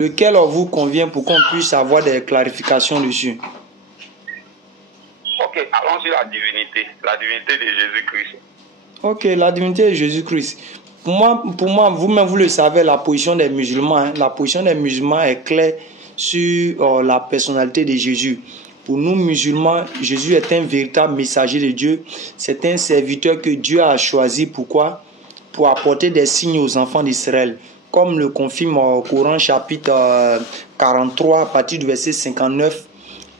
Lequel vous convient pour qu'on puisse avoir des clarifications dessus? Ok, allons sur la divinité de Jésus-Christ. Ok, la divinité de Jésus-Christ. Pour moi, vous-même, vous le savez, la position des musulmans, la position des musulmans est claire sur la personnalité de Jésus. Pour nous, musulmans, Jésus est un véritable messager de Dieu. C'est un serviteur que Dieu a choisi. Pourquoi? Pour apporter des signes aux enfants d'Israël. Comme le confirme au Coran chapitre 43, à partir du verset 59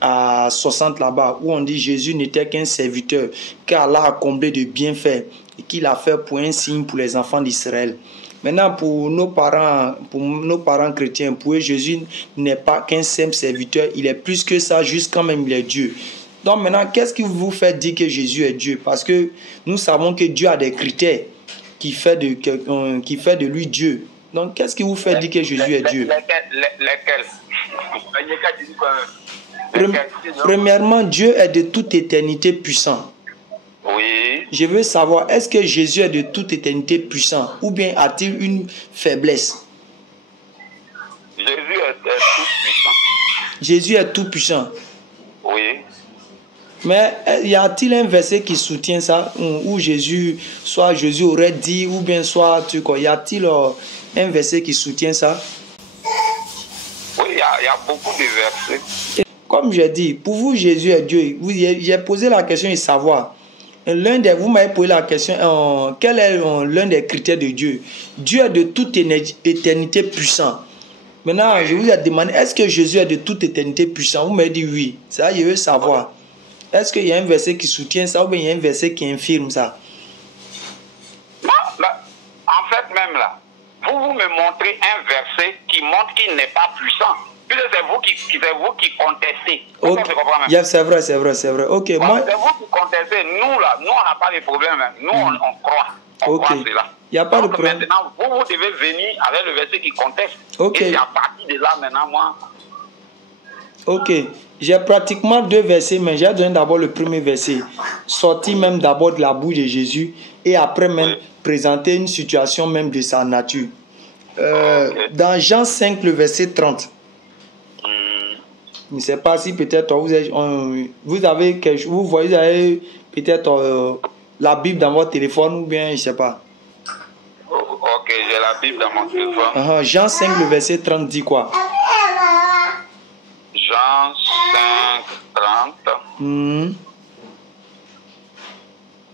à 60 là-bas, où on dit Jésus n'était qu'un serviteur, qu'Allah a comblé de bienfaits et qu'il a fait pour un signe pour les enfants d'Israël. Maintenant, pour nos parents chrétiens, pour eux, Jésus n'est pas qu'un simple serviteur, il est plus que ça, juste quand même il est Dieu. Donc maintenant, qu'est-ce qui vous fait dire que Jésus est Dieu? Parce que nous savons que Dieu a des critères qui fait de lui Dieu. Donc qu'est-ce qui vous fait dire que Jésus est Dieu? Lesquels? Premièrement, Dieu est de toute éternité puissant. Oui. Je veux savoir, est-ce que Jésus est de toute éternité puissant ou bien a-t-il une faiblesse? Jésus est tout puissant. Jésus est tout puissant. Oui. Mais y a-t-il un verset qui soutient ça, où Jésus aurait dit, ou bien y a-t-il un verset qui soutient ça? Oui, il y a beaucoup de versets. Et comme j'ai dit, pour vous, Jésus est Dieu. J'ai posé la question de savoir. Vous m'avez posé la question, quel est l'un des critères de Dieu? Dieu est de toute éternité puissant. Maintenant, je vous ai demandé, est-ce que Jésus est de toute éternité puissant? Vous m'avez dit oui. Ça, je veux savoir. Est-ce qu'il y a un verset qui soutient ça ou bien il y a un verset qui infirme ça? Non, en fait, même là, vous me montrez un verset qui montre qu'il n'est pas puissant. Puis c'est vous qui contestez. Okay. C'est vrai. Ok, moi... C'est vous qui contestez. Nous, on n'a pas de problème. Nous, on croit. On croit cela. Il n'y a pas de problème. Maintenant, vous devez venir avec le verset qui conteste. Ok. Et c'est à partir de là, maintenant, moi... Ok. J'ai pratiquement deux versets, mais j'ai donné d'abord le premier verset. Sorti même d'abord de la bouche de Jésus et après même présenter une situation même de sa nature. Dans Jean 5, le verset 30. Je ne sais pas si peut-être vous voyez peut-être la Bible dans votre téléphone ou bien je ne sais pas. Ok, j'ai la Bible dans mon téléphone. Jean 5, le verset 30 dit quoi? Jean 5, 30.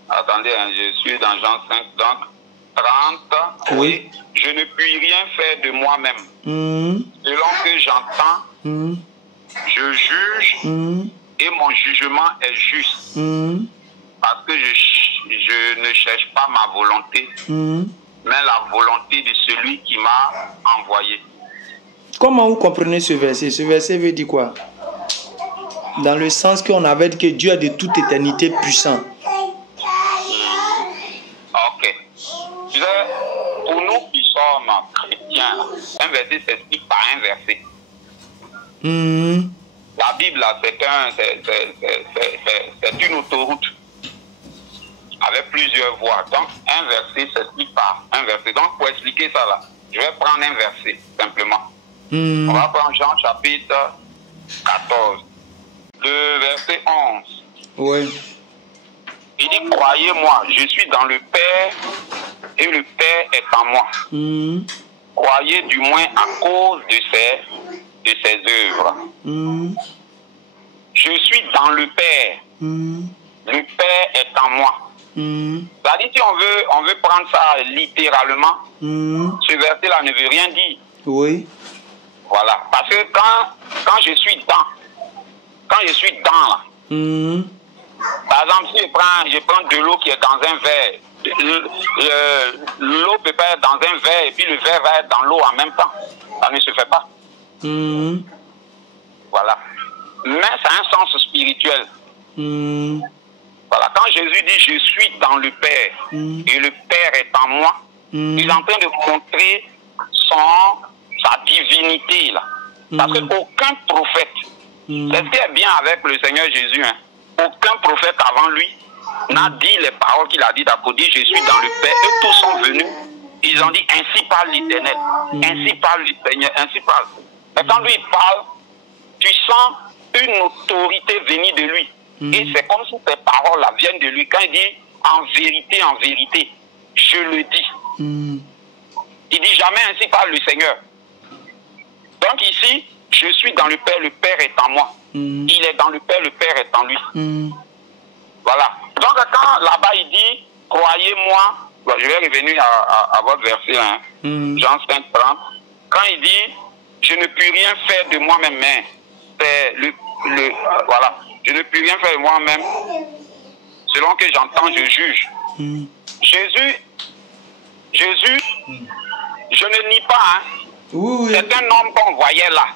Attendez, je suis dans Jean 5, donc 30. Oui. Je ne puis rien faire de moi-même. Selon que j'entends, je juge et mon jugement est juste. Parce que je ne cherche pas ma volonté, mais la volonté de celui qui m'a envoyé. Comment vous comprenez ce verset? Ce verset veut dire quoi? Dans le sens qu'on avait dit que Dieu est de toute éternité puissant. Ok. Pour nous qui sommes chrétiens, un verset s'explique par un verset. La Bible, c'est une autoroute avec plusieurs voies. Donc, un verset s'explique par un verset. Donc, pour expliquer ça là, je vais prendre un verset simplement. On va prendre Jean chapitre 14, le verset 11. Oui. Il dit, croyez-moi, je suis dans le Père et le Père est en moi. Croyez du moins à cause de ses œuvres. Je suis dans le Père. Le Père est en moi. C'est-à-dire, si on veut prendre ça littéralement, ce verset-là ne veut rien dire. Oui. Voilà. Parce que quand je suis dans là, par exemple, si je prends de l'eau qui est dans un verre, l'eau peut pas être dans un verre et puis le verre va être dans l'eau en même temps. Ça ne se fait pas. Voilà. Mais ça a un sens spirituel. Voilà. Quand Jésus dit je suis dans le Père et le Père est en moi, il est en train de montrer sa divinité là. Parce qu'aucun prophète, c'est ce qui est bien avec le Seigneur Jésus, hein, aucun prophète avant lui n'a dit les paroles qu'il a dites pour dire je suis dans le Père. Eux tous sont venus, ils ont dit ainsi parle l'Éternel, ainsi parle le Seigneur, ainsi parle. Et quand lui parle, tu sens une autorité venir de lui. Et c'est comme si ces paroles-là viennent de lui. Quand il dit en vérité, je le dis. Il dit jamais ainsi parle le Seigneur. Donc ici, je suis dans le Père est en moi. Il est dans le Père est en lui. Voilà. Donc quand là-bas il dit, croyez-moi, je vais revenir à votre verset, hein, Jean 5, 30. Quand il dit, je ne puis rien faire de moi-même, mais c'est voilà. Je ne puis rien faire de moi-même. Selon que j'entends, je juge. Jésus, je ne nie pas, hein. Oui. C'est un homme qu'on voyait là.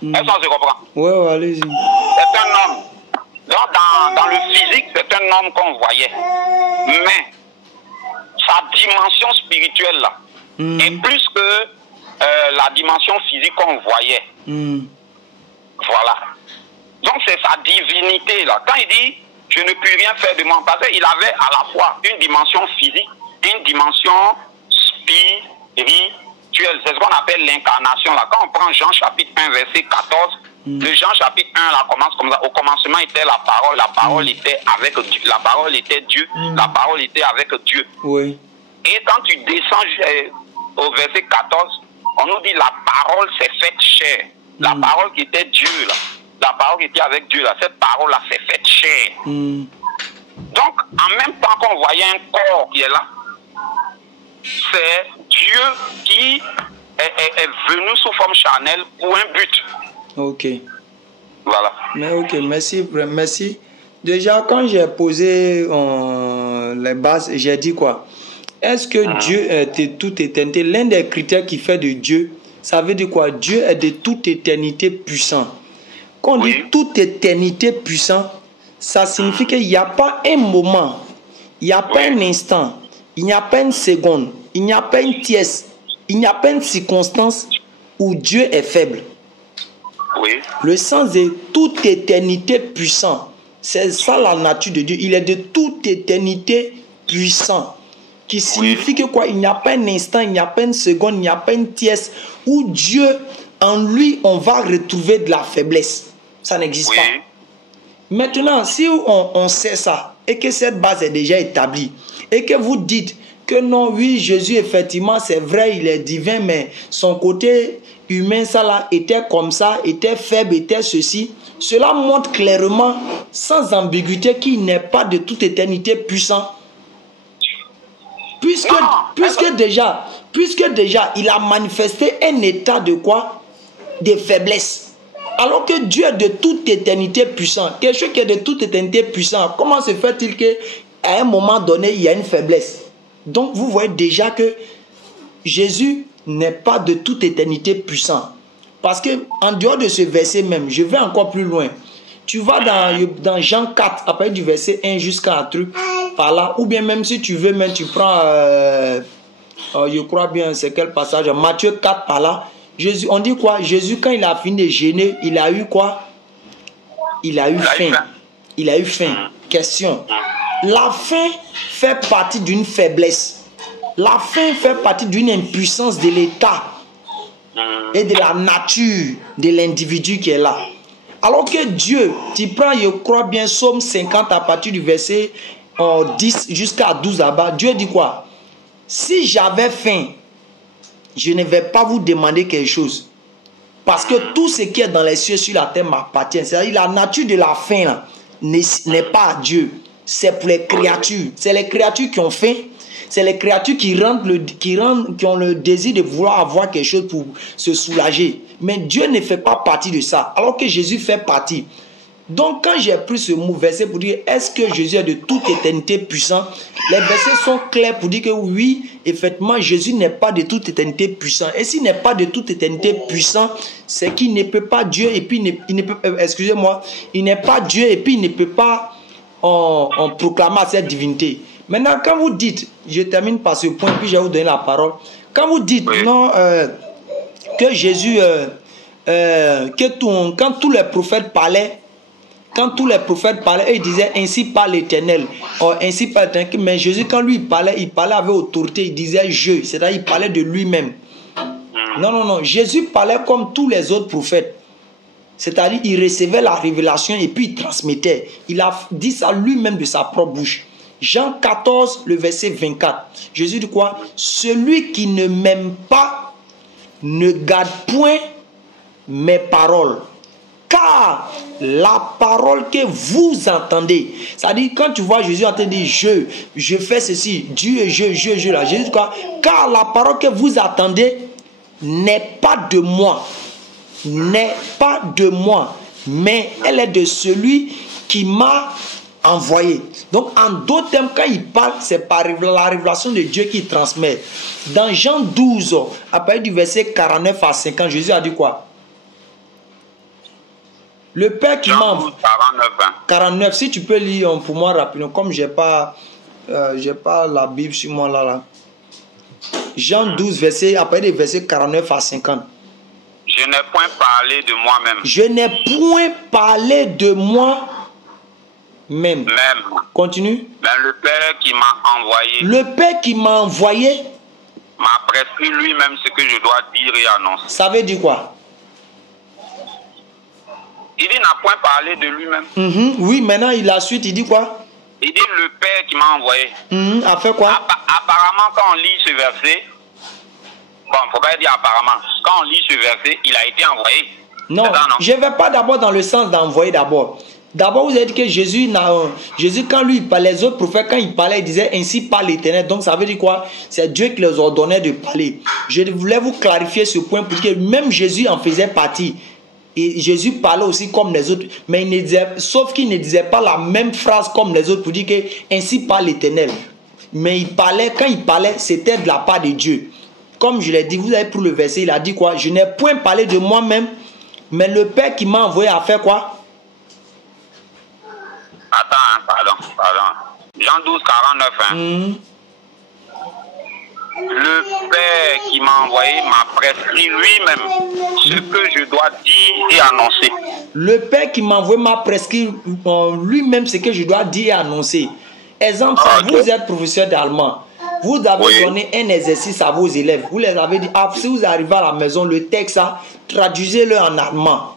Est-ce qu'on se comprend? Oui, allez-y. C'est un homme. Donc dans le physique, c'est un homme qu'on voyait. Mais sa dimension spirituelle là est plus que la dimension physique qu'on voyait. Voilà. Donc c'est sa divinité là. Quand il dit je ne puis rien faire de moi, parce qu'il avait à la fois une dimension physique, une dimension spirituelle. C'est ce qu'on appelle l'incarnation là. Quand on prend Jean chapitre 1 verset 14, le Jean chapitre 1 là commence comme ça. Au commencement était la parole était avec Dieu, la parole était Dieu, la parole était avec Dieu. Oui. Et quand tu descends au verset 14, on nous dit la parole s'est faite chair. La parole qui était Dieu là, la parole qui était avec Dieu là, cette parole là s'est faite chair. Donc en même temps qu'on voyait un corps qui est là, c'est Dieu qui est venu sous forme charnelle pour un but. Ok. Voilà. Mais ok, merci. Déjà, quand j'ai posé les bases, j'ai dit quoi? Est-ce que Dieu est de toute éternité? L'un des critères qui fait de Dieu, ça veut dire quoi? Dieu est de toute éternité puissant. Quand on dit toute éternité puissant, ça signifie qu'il n'y a pas un moment, il n'y a pas un instant, il n'y a pas une seconde, il n'y a pas une pièce, il n'y a pas une circonstance où Dieu est faible. Le sens de toute éternité puissant, c'est ça la nature de Dieu. Il est de toute éternité puissant. Qui signifie que quoi? Il n'y a pas un instant, il n'y a pas une seconde, il n'y a pas une pièce où Dieu, en lui, on va retrouver de la faiblesse. Ça n'existe pas. Maintenant, si on sait ça et que cette base est déjà établie et que vous dites que non, oui, Jésus, effectivement, c'est vrai, il est divin, mais son côté humain, ça là, était comme ça, était faible, était ceci. Cela montre clairement, sans ambiguïté, qu'il n'est pas de toute éternité puissant. Puisque déjà, il a manifesté un état de quoi? De faiblesse. Alors que Dieu est de toute éternité puissant. Quelque chose qui est de toute éternité puissant, comment se fait-il qu'à un moment donné, il y a une faiblesse? Donc vous voyez déjà que Jésus n'est pas de toute éternité puissant. Parce que en dehors de ce verset même, je vais encore plus loin. Tu vas dans Jean 4, à partir du verset 1 jusqu'à un truc par là, ou bien même si tu veux, même tu prends, je crois bien, c'est quel passage, Matthieu 4 par là. Jésus, on dit quoi? Jésus, quand il a fini de jeûner, il a eu quoi? Il a eu faim. Il a eu faim. Question. La faim fait partie d'une faiblesse. La faim fait partie d'une impuissance de l'état et de la nature de l'individu qui est là. Alors que Dieu, tu prends, je crois bien, Psaume 50 à partir du verset 10 jusqu'à 12 là-bas, Dieu dit quoi? Si j'avais faim, je ne vais pas vous demander quelque chose. Parce que tout ce qui est dans les cieux sur la terre m'appartient. C'est-à-dire la nature de la faim là, n'est pas à Dieu. C'est pour les créatures. C'est les créatures qui ont faim. C'est les créatures qui ont le désir de vouloir avoir quelque chose pour se soulager. Mais Dieu ne fait pas partie de ça. Alors que Jésus fait partie. Donc quand j'ai pris ce mot verset pour dire est-ce que Jésus est de toute éternité puissant, les versets sont clairs pour dire que oui, effectivement Jésus n'est pas de toute éternité puissant. Et s'il n'est pas de toute éternité puissant, c'est qu'il ne peut pas Dieu et puis il ne peut, excusez-moi, il n'est pas Dieu et puis il ne peut pas en proclamer cette divinité. Maintenant quand vous dites, je termine par ce point puis je vais vous donner la parole. Quand vous dites non, que Jésus, quand tous les prophètes parlaient, ils disaient ainsi parle l'Éternel. Ainsi parle l'Éternel. Mais Jésus, quand lui il parlait avec autorité, il disait je. C'est-à-dire il parlait de lui-même. Non, non, non. Jésus parlait comme tous les autres prophètes. C'est-à-dire, il recevait la révélation et puis il transmettait. Il a dit ça lui-même de sa propre bouche. Jean 14, le verset 24. Jésus dit quoi? Celui qui ne m'aime pas ne garde point mes paroles. Car la parole que vous entendez, c'est-à-dire quand tu vois Jésus en train de dire je fais ceci, Dieu, je, là. Jésus dit quoi? Car la parole que vous attendez n'est pas de moi. N'est pas de moi, mais elle est de celui qui m'a envoyé. Donc en d'autres termes, quand il parle, c'est par la révélation de Dieu qu'il transmet. Dans Jean 12, à partir du verset 49 à 50, Jésus a dit quoi? Le Père qui m'a envoyé. 49, si tu peux lire pour moi rapidement, comme j'ai pas la Bible sur moi là. Jean 12, verset, après les versets 49 à 50. Je n'ai point parlé de moi-même. Je n'ai point parlé de moi-même. Continue. Mais le Père qui m'a envoyé. Le Père qui m'a envoyé m'a prescrit lui-même ce que je dois dire et annoncer. Ça veut dire quoi? Il dit n'a point parlé de lui-même. Oui, maintenant il a suite, il dit quoi? Il dit le Père qui m'a envoyé. A fait quoi? Apparemment, quand on lit ce verset, bon, il ne faut pas dire apparemment. Quand on lit ce verset, il a été envoyé. Non, je ne vais pas d'abord dans le sens d'envoyer d'abord. D'abord, vous avez dit que Jésus, quand lui il parlait, les autres prophètes, quand ils parlaient, ils disaient ainsi parle l'Éternel. Donc ça veut dire quoi? C'est Dieu qui les ordonnait de parler. Je voulais vous clarifier ce point pour que même Jésus en faisait partie. Et Jésus parlait aussi comme les autres, mais il ne disait, sauf qu'il ne disait pas la même phrase comme les autres pour dire que ainsi parle l'Éternel. Mais il parlait, quand il parlait, c'était de la part de Dieu. Comme je l'ai dit, vous avez pris le verset, il a dit quoi? Je n'ai point parlé de moi-même, mais le Père qui m'a envoyé a fait quoi? Attends, pardon. Jean 12, 49. Le Père qui m'a envoyé m'a prescrit lui-même ce que je dois dire et annoncer. Le Père qui m'a envoyé m'a prescrit lui-même ce que je dois dire et annoncer. Exemple, vous êtes professeur d'allemand. Vous avez donné un exercice à vos élèves. Vous les avez dit, si vous arrivez à la maison, le texte, traduisez-le en allemand.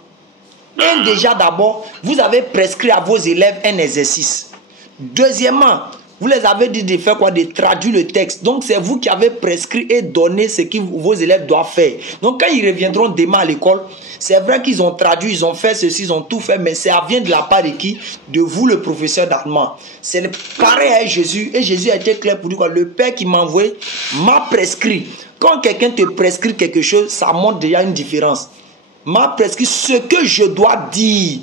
Et déjà d'abord, vous avez prescrit à vos élèves un exercice. Deuxièmement, vous les avez dit de faire quoi? De traduire le texte. Donc c'est vous qui avez prescrit et donné ce que vos élèves doivent faire. Donc quand ils reviendront demain à l'école, c'est vrai qu'ils ont traduit, ils ont fait ceci, ils ont tout fait, mais ça vient de la part de qui? De vous, le professeur d'allemand. C'est pareil à Jésus. Et Jésus a été clair pour dire quoi? Le Père qui m'a envoyé m'a prescrit. Quand quelqu'un te prescrit quelque chose, ça montre déjà une différence. M'a prescrit ce que je dois dire.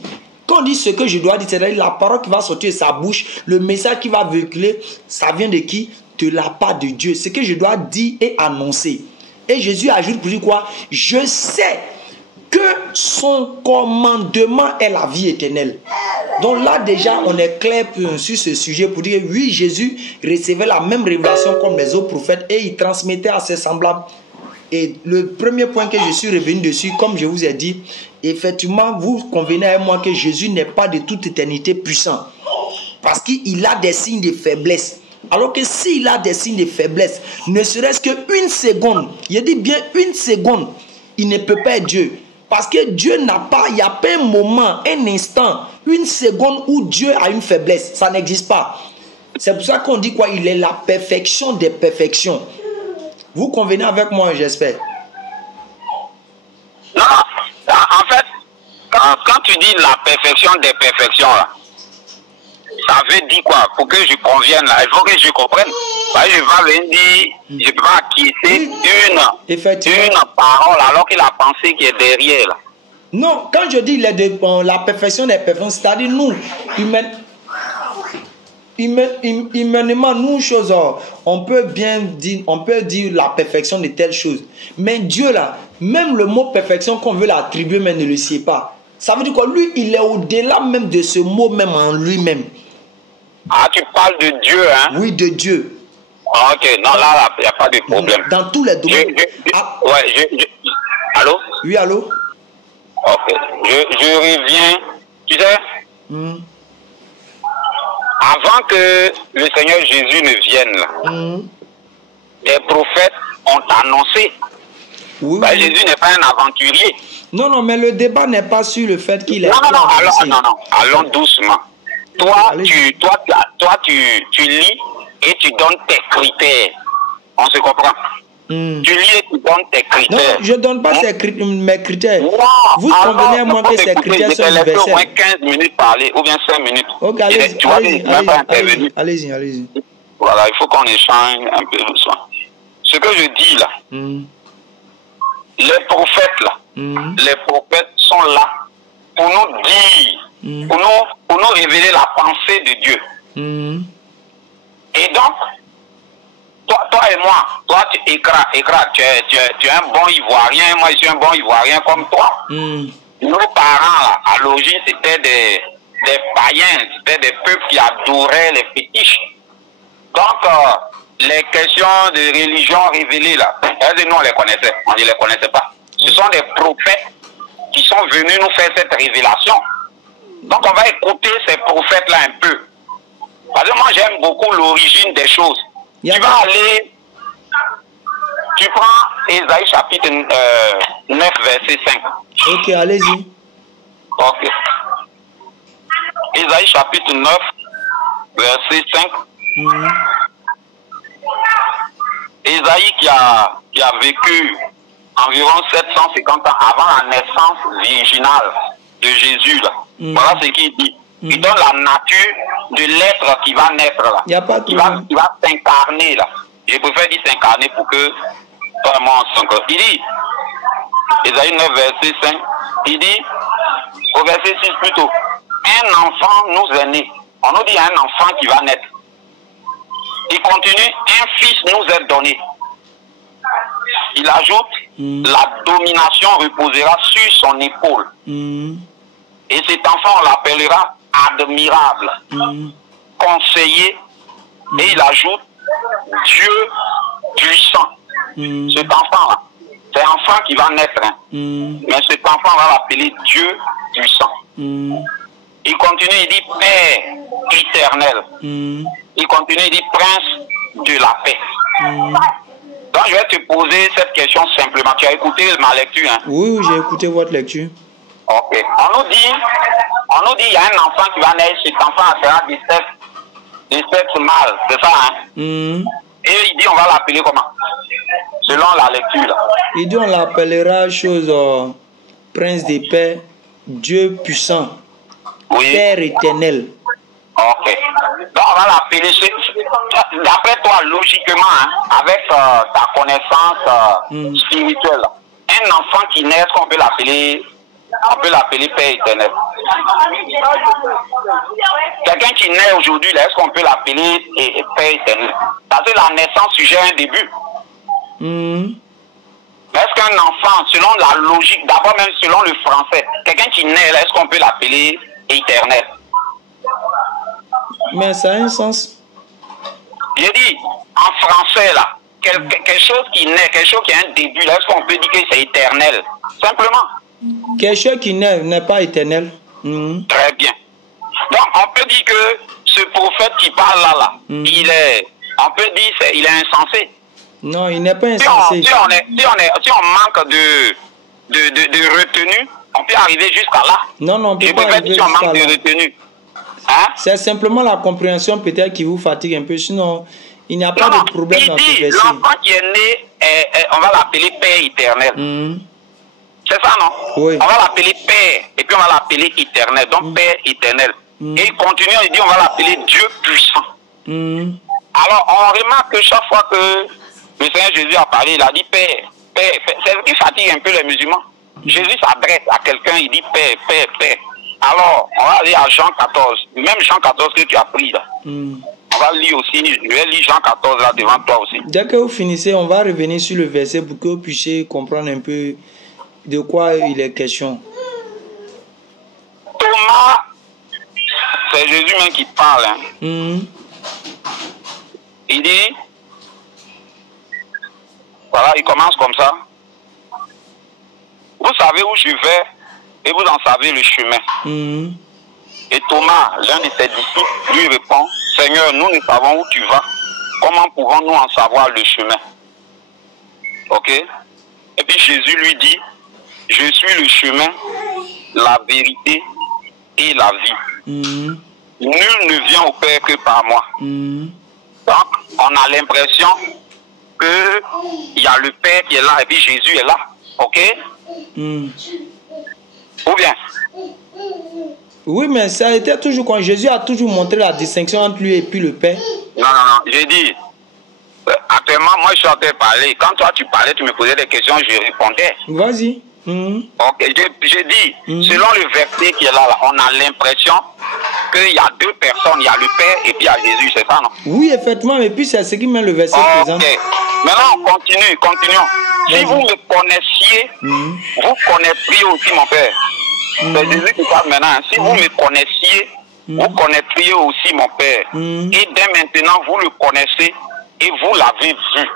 Quand on dit ce que je dois dire, c'est-à-dire la parole qui va sortir de sa bouche, le message qui va véhiculer, ça vient de qui? De la part de Dieu. Ce que je dois dire et annoncer. Et Jésus ajoute pour dire quoi? Je sais que son commandement est la vie éternelle. Donc là déjà, on est clair sur ce sujet pour dire oui, Jésus recevait la même révélation comme les autres prophètes et il transmettait à ses semblables. Et le premier point que je suis revenu dessus, comme je vous ai dit, effectivement, vous convenez avec moi que Jésus n'est pas de toute éternité puissant. Parce qu'il a des signes de faiblesse. Alors que s'il a des signes de faiblesse, ne serait-ce qu'une seconde, je dis bien une seconde, il ne peut pas être Dieu. Parce que Dieu n'a pas, il n'y a pas un moment, un instant, une seconde où Dieu a une faiblesse. Ça n'existe pas. C'est pour ça qu'on dit quoi? Il est la perfection des perfections. Vous convenez avec moi, j'espère? Non, en fait, quand tu dis la perfection des perfections, là, ça veut dire quoi? Pour que je convienne là, il faut que je comprenne. Bah, je vais venir dire, je ne peux pas acquitter une parole alors que la pensée qui est derrière là. Non, quand je dis la perfection des perfections, c'est-à-dire nous, humainement, nous, choses, on peut bien dire, on peut dire la perfection de telle chose. Mais Dieu, là, même le mot perfection qu'on veut l'attribuer, mais ne le sait pas. Ça veut dire quoi? Lui, il est au-delà même de ce mot, même en lui-même. Ah, tu parles de Dieu, hein? Oui, de Dieu. Ah, ok, non, là, il n'y a pas de problème. Dans tous les domaines. Allô? Oui, allô? Ok, je reviens, tu sais, avant que le Seigneur Jésus ne vienne là, les prophètes ont annoncé Oui, Ben, oui. Jésus n'est pas un aventurier. Non, non, mais le débat n'est pas sur le fait qu'il est... Non, allons doucement. Toi, Allez. tu lis et tu donnes tes critères. On se comprend. Tu lis et tu donnes tes critères. Non, je ne donne pas mes critères. Wow. Vous convenez à moi que ces critères sont universels. universels. Au moins 15 minutes parler, ou bien 5 minutes. Ok, allez-y, allez-y, allez-y. Voilà, il faut qu'on échange un peu doucement. Ce que je dis là, les prophètes là, les prophètes sont là pour nous dire, pour nous révéler la pensée de Dieu. Et donc, toi et moi, toi tu écras, tu es un bon Ivoirien, moi je suis un bon Ivoirien comme toi. Nos parents là, à l'origine, c'était des païens, c'était des peuples qui adoraient les fétiches. Donc, les questions de religion révélées là, nous on les connaissait, on ne les connaissait pas. Ce sont des prophètes qui sont venus nous faire cette révélation. Donc on va écouter ces prophètes là un peu. Parce que moi j'aime beaucoup l'origine des choses. Tu vas aller, tu prends Ésaïe chapitre 9 verset 5. Ok, allez-y. Ok. Ésaïe chapitre 9 verset 5. Ésaïe qui a vécu environ 750 ans avant la naissance virginale de Jésus. Là. Voilà ce qu'il dit. Il donne la nature de l'être qui va naître là. Qui va s'incarner là. Je préfère dire s'incarner pour que toi et moi on s'incarne. Il dit, Ésaïe 9 verset 5, il dit, au verset 6 plutôt, un enfant nous est né. On nous dit un enfant qui va naître. Il continue, un fils nous est donné. Il ajoute, la domination reposera sur son épaule. Et cet enfant, on l'appellera admirable, conseiller, et il ajoute, Dieu puissant. Cet enfant-là, c'est un enfant qui va naître. Mais cet enfant, on va l'appeler Dieu puissant. Il continue, il dit Père éternel. Il continue, il dit Prince de la paix. Donc je vais te poser cette question simplement. Tu as écouté ma lecture, hein? Oui, j'ai écouté votre lecture. Ok. On nous dit, il y a un enfant qui va naître, cet enfant sera du sexe mâle, c'est ça, hein? Et il dit, on va l'appeler comment? Selon la lecture, là. Il dit, on l'appellera chose, Prince des paix, Dieu puissant, oui. Père éternel. Ok. Donc on va l'appeler, d'après toi, logiquement, hein, avec ta connaissance spirituelle, un enfant qui naît, est-ce qu'on peut l'appeler Père éternel? Quelqu'un qui naît aujourd'hui, est-ce qu'on peut l'appeler Père éternel? Parce que la naissance suggère un début. Mais est-ce qu'un enfant, selon la logique, d'abord même selon le français, quelqu'un qui naît, est-ce qu'on peut l'appeler éternel? Mais ça a un sens. J'ai dit, en français, là, quelque chose qui naît, quelque chose qui a un début, là, est-ce qu'on peut dire que c'est éternel? Simplement. Quelque chose qui n'est pas éternel. Très bien. Donc, on peut dire que ce prophète qui parle là, on peut dire qu'il est insensé. Non, il n'est pas insensé. Si on manque de retenue, on peut arriver jusqu'à là. Non, on peut pas arriver si on jusqu'à manque là. de retenue. Hein? C'est simplement la compréhension peut-être qui vous fatigue un peu. Sinon, il n'y a pas de problème dans ce verset. L'enfant qui est né, on va l'appeler Père éternel. C'est ça, non? Oui. On va l'appeler Père, et puis on va l'appeler éternel. Donc Père éternel. Et il continue, il dit on va l'appeler Dieu puissant. Alors, on remarque que chaque fois que le Seigneur Jésus a parlé, il a dit Père, Père. C'est ce qui fatigue un peu les musulmans. Jésus s'adresse à quelqu'un, il dit Père, Père, Père. Alors, on va aller à Jean 14. Même Jean 14 que tu as pris là. On va lire aussi, je vais lire Jean 14 là devant toi aussi. Dès que vous finissez, on va revenir sur le verset pour que vous puissiez comprendre un peu de quoi il est question. Thomas, c'est Jésus même qui parle. Hein. Il dit, voilà, il commence comme ça. Vous savez où je vais et vous en savez le chemin. Et Thomas, l'un de ses disciples, lui répond, Seigneur, nous ne savons où tu vas. Comment pouvons-nous en savoir le chemin? Ok? Et puis Jésus lui dit, je suis le chemin, la vérité et la vie. Nul ne vient au Père que par moi. Donc, on a l'impression qu'il y a le Père qui est là et puis Jésus est là. Ok? Ou bien? Oui, mais ça a été toujours quand Jésus a toujours montré la distinction entre lui et puis le Père. Non, j'ai dit, actuellement, moi je suis en train de parler. Quand toi tu parlais, tu me posais des questions, je répondais. Vas-y. Ok, j'ai dit, selon le verset qui est là, on a l'impression qu'il y a deux personnes, il y a le Père et puis il y a Jésus, c'est ça, non? Oui, effectivement, mais puis c'est ce qui met le verset présent. Ok, maintenant on continuons. Si vous me connaissiez, vous connaîtriez aussi mon Père. C'est Jésus qui parle maintenant. Si vous me connaissiez, vous connaîtriez aussi mon Père. Et dès maintenant, vous le connaissez et vous l'avez vu.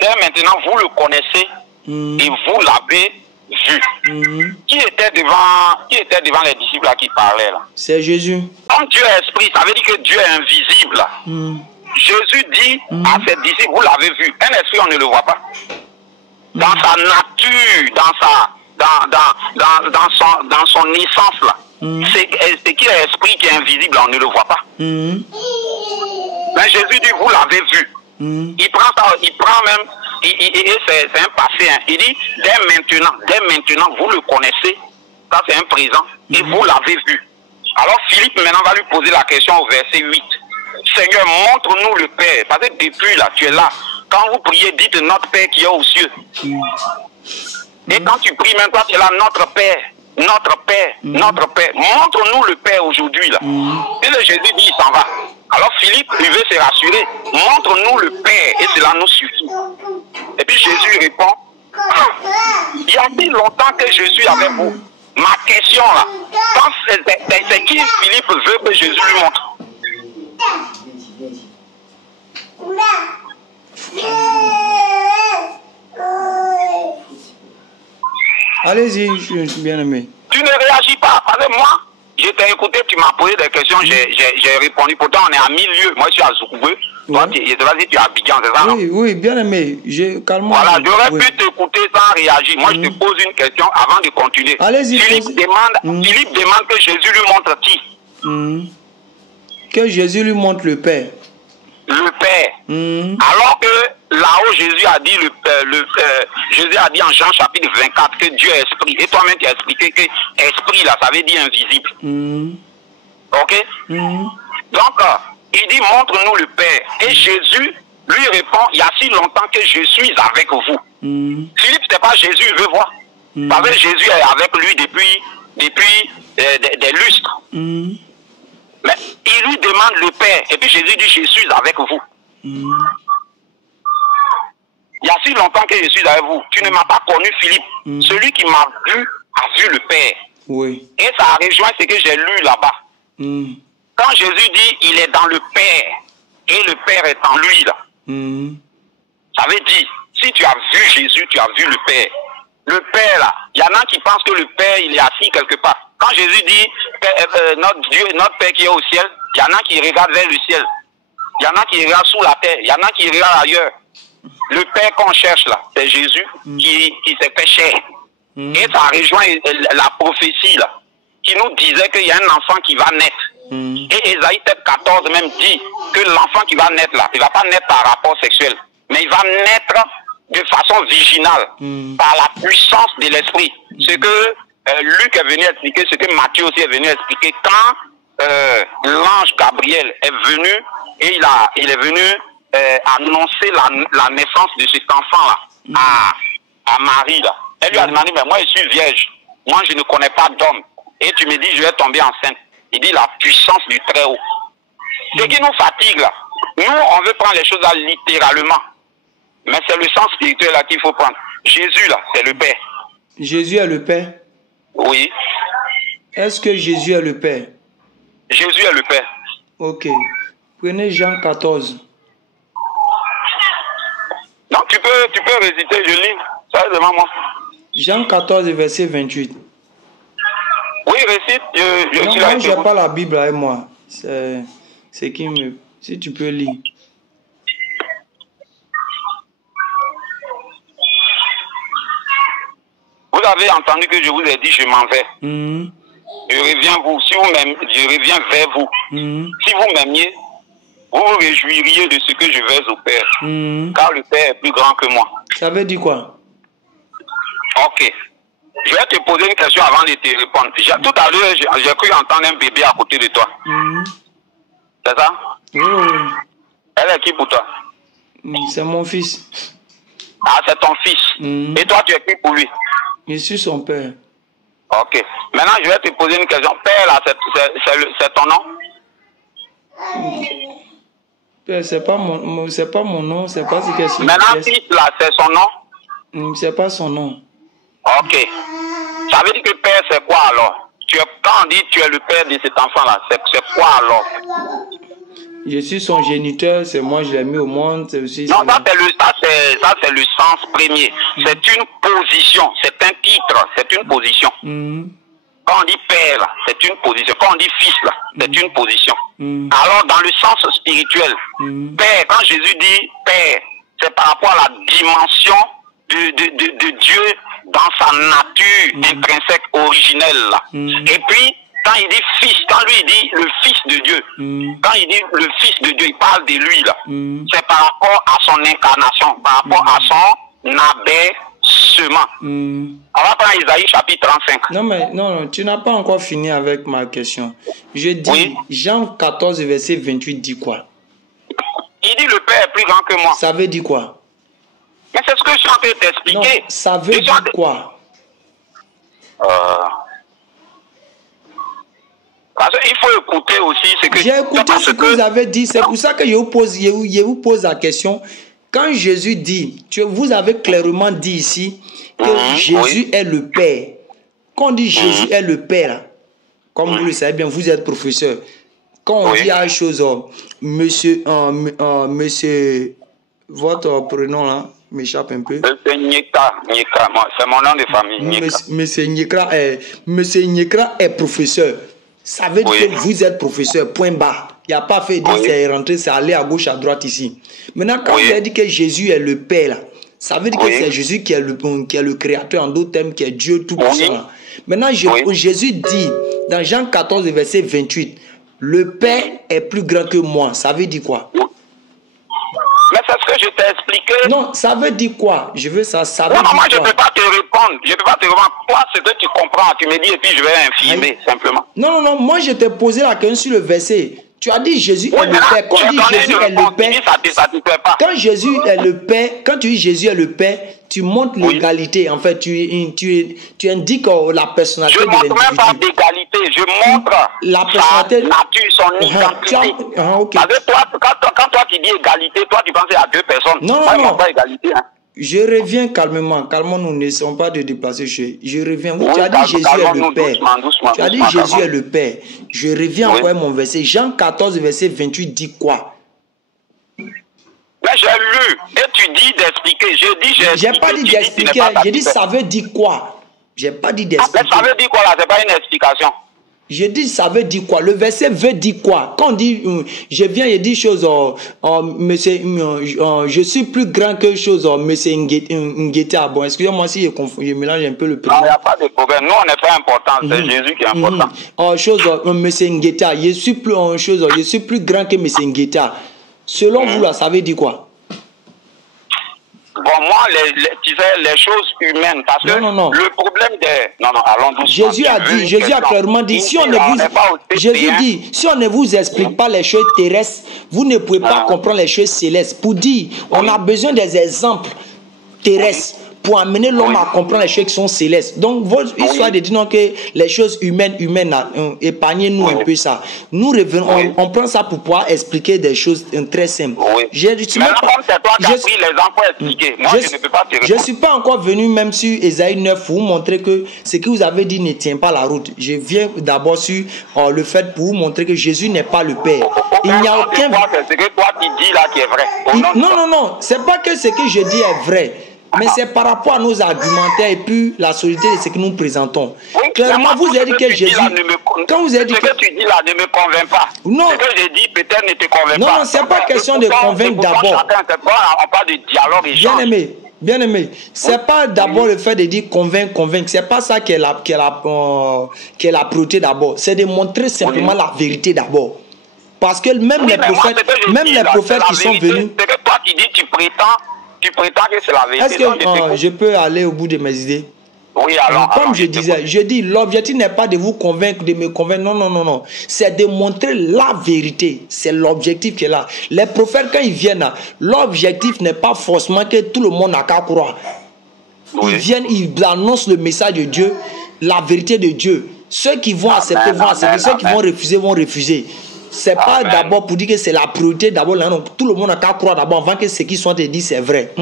Dès maintenant, vous le connaissez et vous l'avez vu. Qui était devant les disciples là qui parlaient là? C'est Jésus. Quand Dieu est esprit, ça veut dire que Dieu est invisible. Jésus dit à ses disciples, vous l'avez vu. Un esprit, on ne le voit pas. Dans sa nature, dans son essence là. C'est qui est esprit qui est invisible, on ne le voit pas. Mais Jésus dit, vous l'avez vu. Il prend ça, il prend même, et c'est un passé. Hein. Il dit, dès maintenant, vous le connaissez. Ça, c'est un présent. Et vous l'avez vu. Alors, Philippe, maintenant, va lui poser la question au verset 8. Seigneur, montre-nous le Père. Parce que depuis, là, tu es là. Quand vous priez, dites notre Père qui est aux cieux. Et quand tu pries, même toi, tu es là, notre Père. Notre Père, notre Père. Montre-nous le Père aujourd'hui, là. Et le Jésus dit, il s'en va. Alors Philippe, il veut se rassurer. Montre-nous le Père et cela nous suffit. Et puis Jésus répond, il y a si longtemps que je suis avec vous. Ma question là, c'est qui Philippe veut que Jésus lui montre? Allez-y, je suis bien aimé. Tu ne réagis pas, parce que moi, je t'ai écouté, tu m'as posé des questions, j'ai répondu. Pourtant, on est à 1000 lieues. Moi, je suis à Zoukoubé. Toi, je te vas dire, tu es à Abidjan, c'est ça, non? Oui, bien aimé. Calme-moi. Voilà, j'aurais pu t'écouter sans réagir. Moi, je te pose une question avant de continuer. Allez-y. Philippe demande que Jésus lui montre qui? Que Jésus lui montre le Père. Le Père. Alors que là-haut, Jésus a dit, Jésus a dit en Jean chapitre 24 que Dieu est esprit. Et toi-même, tu as expliqué que esprit, là, ça veut dire invisible. Ok? Donc, il dit, montre-nous le Père. Et Jésus lui répond, il y a si longtemps que je suis avec vous. Philippe, c'est pas Jésus, il veut voir. Parce que Jésus est avec lui depuis des lustres. Mais il lui demande le Père. Et puis Jésus dit, je suis avec vous. Il y a si longtemps que je suis avec vous. Tu ne m'as pas connu, Philippe. Celui qui m'a vu a vu le Père. Oui. Et ça a rejoint ce que j'ai lu là-bas. Quand Jésus dit, il est dans le Père, et le Père est en lui, là. Ça veut dire, si tu as vu Jésus, tu as vu le Père. Le Père, là, il y en a qui pensent que le Père, il est assis quelque part. Quand Jésus dit, notre Dieu, notre Père qui est au ciel, il y en a qui regardent vers le ciel. Il y en a qui regardent sous la terre. Il y en a qui regardent ailleurs. Le Père qu'on cherche, là, c'est Jésus qui s'est fait chair. Et ça rejoint la prophétie, là, qui nous disait qu'il y a un enfant qui va naître. Et Ésaïe 14 même dit que l'enfant qui va naître là, il ne va pas naître par rapport sexuel, mais il va naître de façon virginale, par la puissance de l'esprit. Ce que Luc est venu expliquer, ce que Matthieu aussi est venu expliquer, quand l'ange Gabriel est venu, et il est venu annoncer la naissance de cet enfant-là à Marie. Là. Elle lui a demandé, mais moi je suis vierge, moi je ne connais pas d'homme, et tu me dis je vais tomber enceinte. Il dit la puissance du Très-Haut. Ce qui nous fatigue là, nous on veut prendre les choses là, littéralement. Mais c'est le sens spirituel là qu'il faut prendre. Jésus là, c'est le Père. Jésus est le Père? Oui. Est-ce que Jésus est le Père? Jésus est le Père. Ok. Prenez Jean 14. Non, tu peux réciter, je lis. Ça est devant moi. Jean 14, verset 28. Oui, récite. Non, moi, je n'ai pas la Bible avec moi. C'est qui me... Si tu peux lire. avez entendu que je vous ai dit, je m'en vais. Je reviens vous. Si vous m'aimez, je reviens vers vous. Si vous m'aimiez, vous vous réjouiriez de ce que je vais au Père. Car le Père est plus grand que moi. Ça veut dire quoi? Ok. Je vais te poser une question avant de te répondre. Tout à l'heure, j'ai cru entendre un bébé à côté de toi. C'est ça? Elle est qui pour toi? C'est mon fils. Ah, c'est ton fils. Et toi, tu es qui pour lui? Je suis son père. Ok. Maintenant, je vais te poser une question. Père, là, c'est ton nom? Père, c'est pas mon nom, c'est pas ce que c'est. Maintenant, fils, là, c'est son nom? C'est pas son nom. Ok. Ça veut dire que père, c'est quoi alors? Quand on dit tu es le père de cet enfant-là, c'est quoi alors? Je suis son géniteur, c'est moi, je l'ai mis au monde. Aussi, non, ça c'est le sens premier. C'est une position, c'est un titre, c'est une position. Quand on dit père, là, c'est une position. Quand on dit fils, là, c'est une position. Alors, dans le sens spirituel, père, quand Jésus dit père, c'est par rapport à la dimension de Dieu dans sa nature intrinsèque originelle. Là. Et puis, quand il dit fils, quand lui il dit le fils de Dieu, quand il dit le fils de Dieu, il parle de lui là. C'est par rapport à son incarnation, par rapport à son abaissement. On va prendre Isaïe chapitre 35. Non, mais non, tu n'as pas encore fini avec ma question. Je dis, Jean 14, verset 28 dit quoi? Il dit le Père est plus grand que moi. Ça veut dire quoi? Mais c'est ce que je suis en train de t'expliquer. Non, ça veut dire quoi? Parce qu'il faut écouter aussi ce que... J'ai écouté ce que vous avez dit. C'est pour ça que je vous pose la question. Quand Jésus dit, vous avez clairement dit ici que Jésus est le Père. Quand on dit Jésus est le Père, comme vous le savez bien, vous êtes professeur. Quand on dit à une chose, monsieur, votre prénom là m'échappe un peu. Monsieur Nyeka, c'est mon nom de famille. Monsieur Nyeka est professeur. Ça veut dire que vous êtes professeur, point barre. Il n'y a pas fait dire c'est rentré, c'est aller à gauche, à droite ici. Maintenant, quand vous avez dit que Jésus est le Père, là, ça veut dire que c'est Jésus qui est le créateur, en d'autres termes, qui est Dieu tout puissant. Maintenant, Jésus dit, dans Jean 14, verset 28, le Père est plus grand que moi. Ça veut dire quoi? Mais c'est ce que je t'ai expliqué. Non, ça veut dire quoi? Je veux ça. Non, moi, je ne peux pas te répondre. Je ne peux pas te répondre. Toi, ce que tu comprends, tu me dis et puis je vais infirmer, simplement. Non, moi, je t'ai posé la question sur le verset. Tu as dit Jésus est le Père. Quand tu dis Jésus est le Père, quand Jésus est le Père, quand tu dis Jésus est le Père, tu montres l'égalité. En fait, tu indiques la personnalité de l'individu. Je ne montre même pas d'égalité. Je montre la personnalité, sa nature, son identité. Quand toi tu dis égalité, toi tu penses à deux personnes. Non. Pas égalité. Hein. Je reviens calmement. Calmons-nous, n'essayons pas de déplacer. Je reviens. Tu as dit Jésus est le Père. Tu as dit Jésus est le Père. Je reviens encore mon verset. Jean 14, verset 28 dit quoi? Mais j'ai lu et tu dis d'expliquer. J'ai pas dit d'expliquer. J'ai dit ça veut dire quoi? J'ai pas dit d'expliquer. Mais ça veut dire quoi là? C'est pas une explication. Je dis ça veut dire quoi? Le verset veut dire quoi? Quand on dit je viens et dis chose je suis plus grand que chose monsieur Ngueta. Bon, excusez-moi si je mélange un peu le prénom. Non, il n'y a pas de problème. Nous on n'est pas important, c'est Jésus qui est important. monsieur Ngueta, je suis plus grand que monsieur Ngueta. Selon vous là, ça veut dire quoi? Bon, moi, tu sais, les choses humaines, parce que le problème des... Non, allons doucement. Jésus a clairement dit, si on ne vous explique pas les choses terrestres, vous ne pouvez pas comprendre les choses célestes. Pour dire, on a besoin des exemples terrestres pour amener l'homme à comprendre les choses qui sont célestes. Donc, votre histoire de dire non, que les choses humaines, épargnez-nous un peu ça. Nous revenons, on prend ça pour pouvoir expliquer des choses très simples. Comme c'est toi qui as pris l'exemple pour expliquer. Moi, je ne peux pas te répondre. Je ne suis pas encore venu même sur Ésaïe 9 pour vous montrer que ce que vous avez dit ne tient pas la route. Je viens d'abord sur le fait pour vous montrer que Jésus n'est pas le Père. Il n'y a aucun... C'est ce que toi tu dis là qui est vrai. Non. C'est pas que ce que je dis est vrai. Mais c'est par rapport à nos argumentaires et puis la solidité de ce que nous présentons. Oui, clairement, vous avez dit que Jésus... Quand vous avez dit que tu dis là ne me convainc pas. Non. Ce que j'ai dit peut-être ne te convainc pas. Non, c'est pas question de convaincre d'abord. On parle de dialogue et échange. Bien aimé, c'est pas d'abord le fait de dire convaincre. C'est pas ça qui est la priorité d'abord. C'est de montrer simplement la vérité d'abord. Parce que même les prophètes qui sont venus... C'est que toi tu dis, tu prétends que c'est la vérité. Est-ce que je peux aller au bout de mes idées? Oui, alors. Comme je disais, je dis, l'objectif n'est pas de vous convaincre, de me convaincre. Non, non, non, non. C'est de montrer la vérité. C'est l'objectif qui est là. Les prophètes, quand ils viennent, l'objectif n'est pas forcément que tout le monde n'a qu'à croire. Ils viennent, ils annoncent le message de Dieu, la vérité de Dieu. Ceux qui vont accepter, vont accepter. Ceux qui vont refuser, vont refuser. C'est pas d'abord pour dire que c'est la priorité d'abord. Non, tout le monde n'a qu'à croire d'abord avant que ce qui soit dit c'est vrai.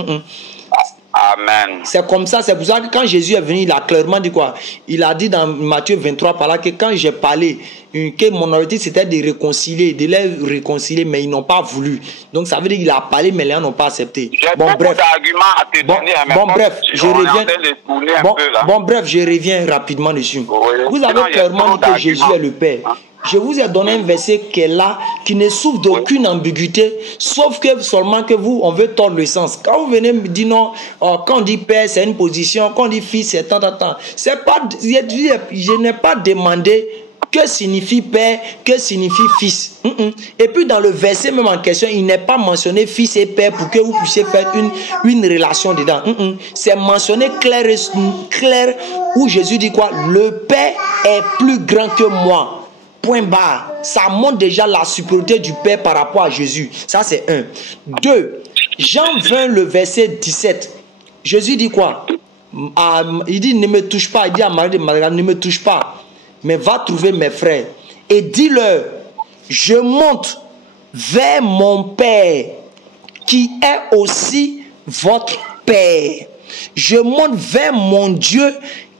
Amen. C'est comme ça, c'est pour ça que quand Jésus est venu, il a clairement dit quoi? Il a dit dans Matthieu 23 par là que quand j'ai parlé, que mon objectif c'était de réconcilier, de les réconcilier, mais ils n'ont pas voulu. Donc ça veut dire qu'il a parlé, mais les gens n'ont pas accepté. Bon, bref. Bref, je reviens rapidement dessus. Oui. Vous avez clairement dit que Jésus est le Père. Je vous ai donné un verset qui est là, qui ne souffre d'aucune ambiguïté, sauf que seulement que vous, on veut tordre le sens. Quand vous venez me dire non, quand on dit Père, c'est une position, quand on dit Fils, c'est tant. C'est pas, je n'ai pas demandé que signifie Père, que signifie Fils. Et puis dans le verset même en question, il n'est pas mentionné Fils et Père pour que vous puissiez faire une relation dedans. C'est mentionné clair où Jésus dit quoi? Le Père est plus grand que moi. Point barre. Ça montre déjà la supériorité du Père par rapport à Jésus. Ça, c'est 1. 2. Jean 20, le verset 17. Jésus dit quoi? Il dit, ne me touche pas. Il dit à Marie de Magdalene, ne me touche pas. Mais va trouver mes frères. Et dis-leur, je monte vers mon Père, qui est aussi votre Père. Je monte vers mon Dieu,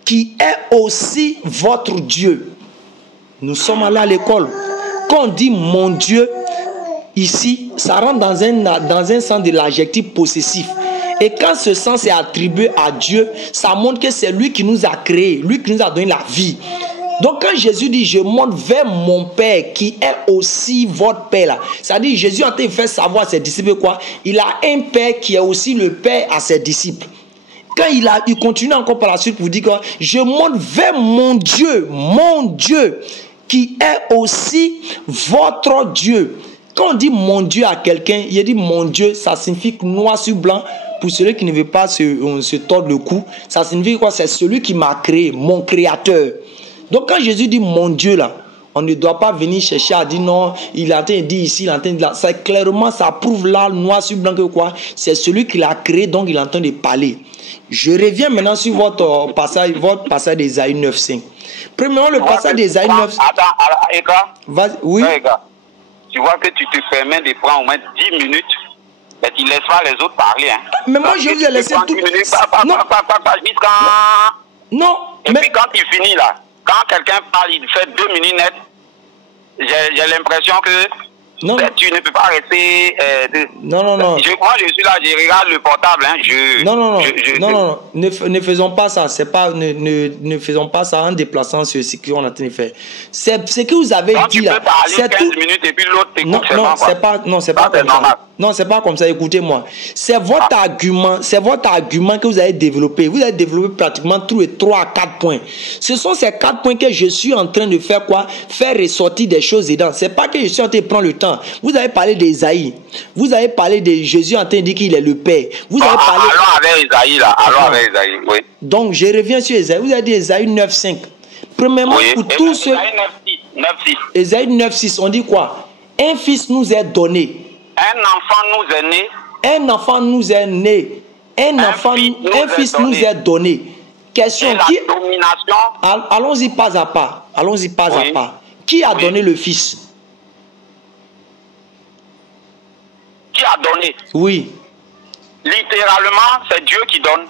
qui est aussi votre Dieu. Nous sommes allés à l'école. Quand on dit mon Dieu, ici, ça rentre dans un sens de l'adjectif possessif. Et quand ce sens est attribué à Dieu, ça montre que c'est lui qui nous a créés, lui qui nous a donné la vie. Donc quand Jésus dit, je monte vers mon Père, qui est aussi votre Père, là, ça dit, Jésus a fait savoir à ses disciples quoi? Il a un Père qui est aussi le Père à ses disciples. Quand il continue encore par la suite pour dire que je monte vers mon Dieu, qui est aussi votre Dieu. Quand on dit mon Dieu à quelqu'un, il dit mon Dieu, ça signifie noir sur blanc. Pour celui qui ne veut pas se tordre le cou, ça signifie quoi? C'est celui qui m'a créé, mon créateur. Donc quand Jésus dit mon Dieu là, on ne doit pas venir chercher à dire non, il a dit ici, il a dit là. Ça, clairement, ça prouve là, noir sur blanc que quoi? C'est celui qui l'a créé, donc il est en train de parler. Je reviens maintenant sur votre passage d'Ésaïe 9.5. Premièrement, le passage d'Ésaïe 9.5. Attends, Eka. Oui. Eka, tu vois que tu te permets de prendre au moins 10 minutes, mais tu ne laisses pas les autres parler. Hein. Mais moi, je vous ai laissé tout. Non. Et puis quand il finit là, quand quelqu'un parle, il fait 2 minutes net, j'ai l'impression que tu ne peux pas rester... Non. Moi, je suis là, je regarde le portable. Hein, Non. Ne faisons pas ça. Ne faisons pas ça en déplaçant ce qu'on est en train de faire. C'est ce que vous avez dit là. C'est 15 minutes et puis l'autre t'écoute. C'est pas comme ça. Non, c'est pas comme ça. Écoutez-moi. C'est votre argument que vous avez développé. Vous avez développé pratiquement tous les 3 à 4 points. Ce sont ces 4 points que je suis en train de faire quoi? Faire ressortir des choses dedans. C'est pas que je suis en train de prendre le temps. Vous avez parlé d'Ésaïe. Vous avez parlé de Jésus en train de dire qu'il est le Père. Vous avez parlé... Allons avec Ésaïe là. Allons avec Ésaïe, oui. Donc, je reviens sur Ésaïe. Vous avez dit Ésaïe 9.5. Premièrement, pour tous ceux... Ésaïe 9.6, on dit quoi? Un fils nous est donné. Un enfant nous est né. Un enfant nous est né. Un fils nous est donné. Question qui... Allons-y pas à pas. Allons-y pas à pas. Qui a donné le fils? Qui a donné? Oui. Littéralement, c'est Dieu qui donne.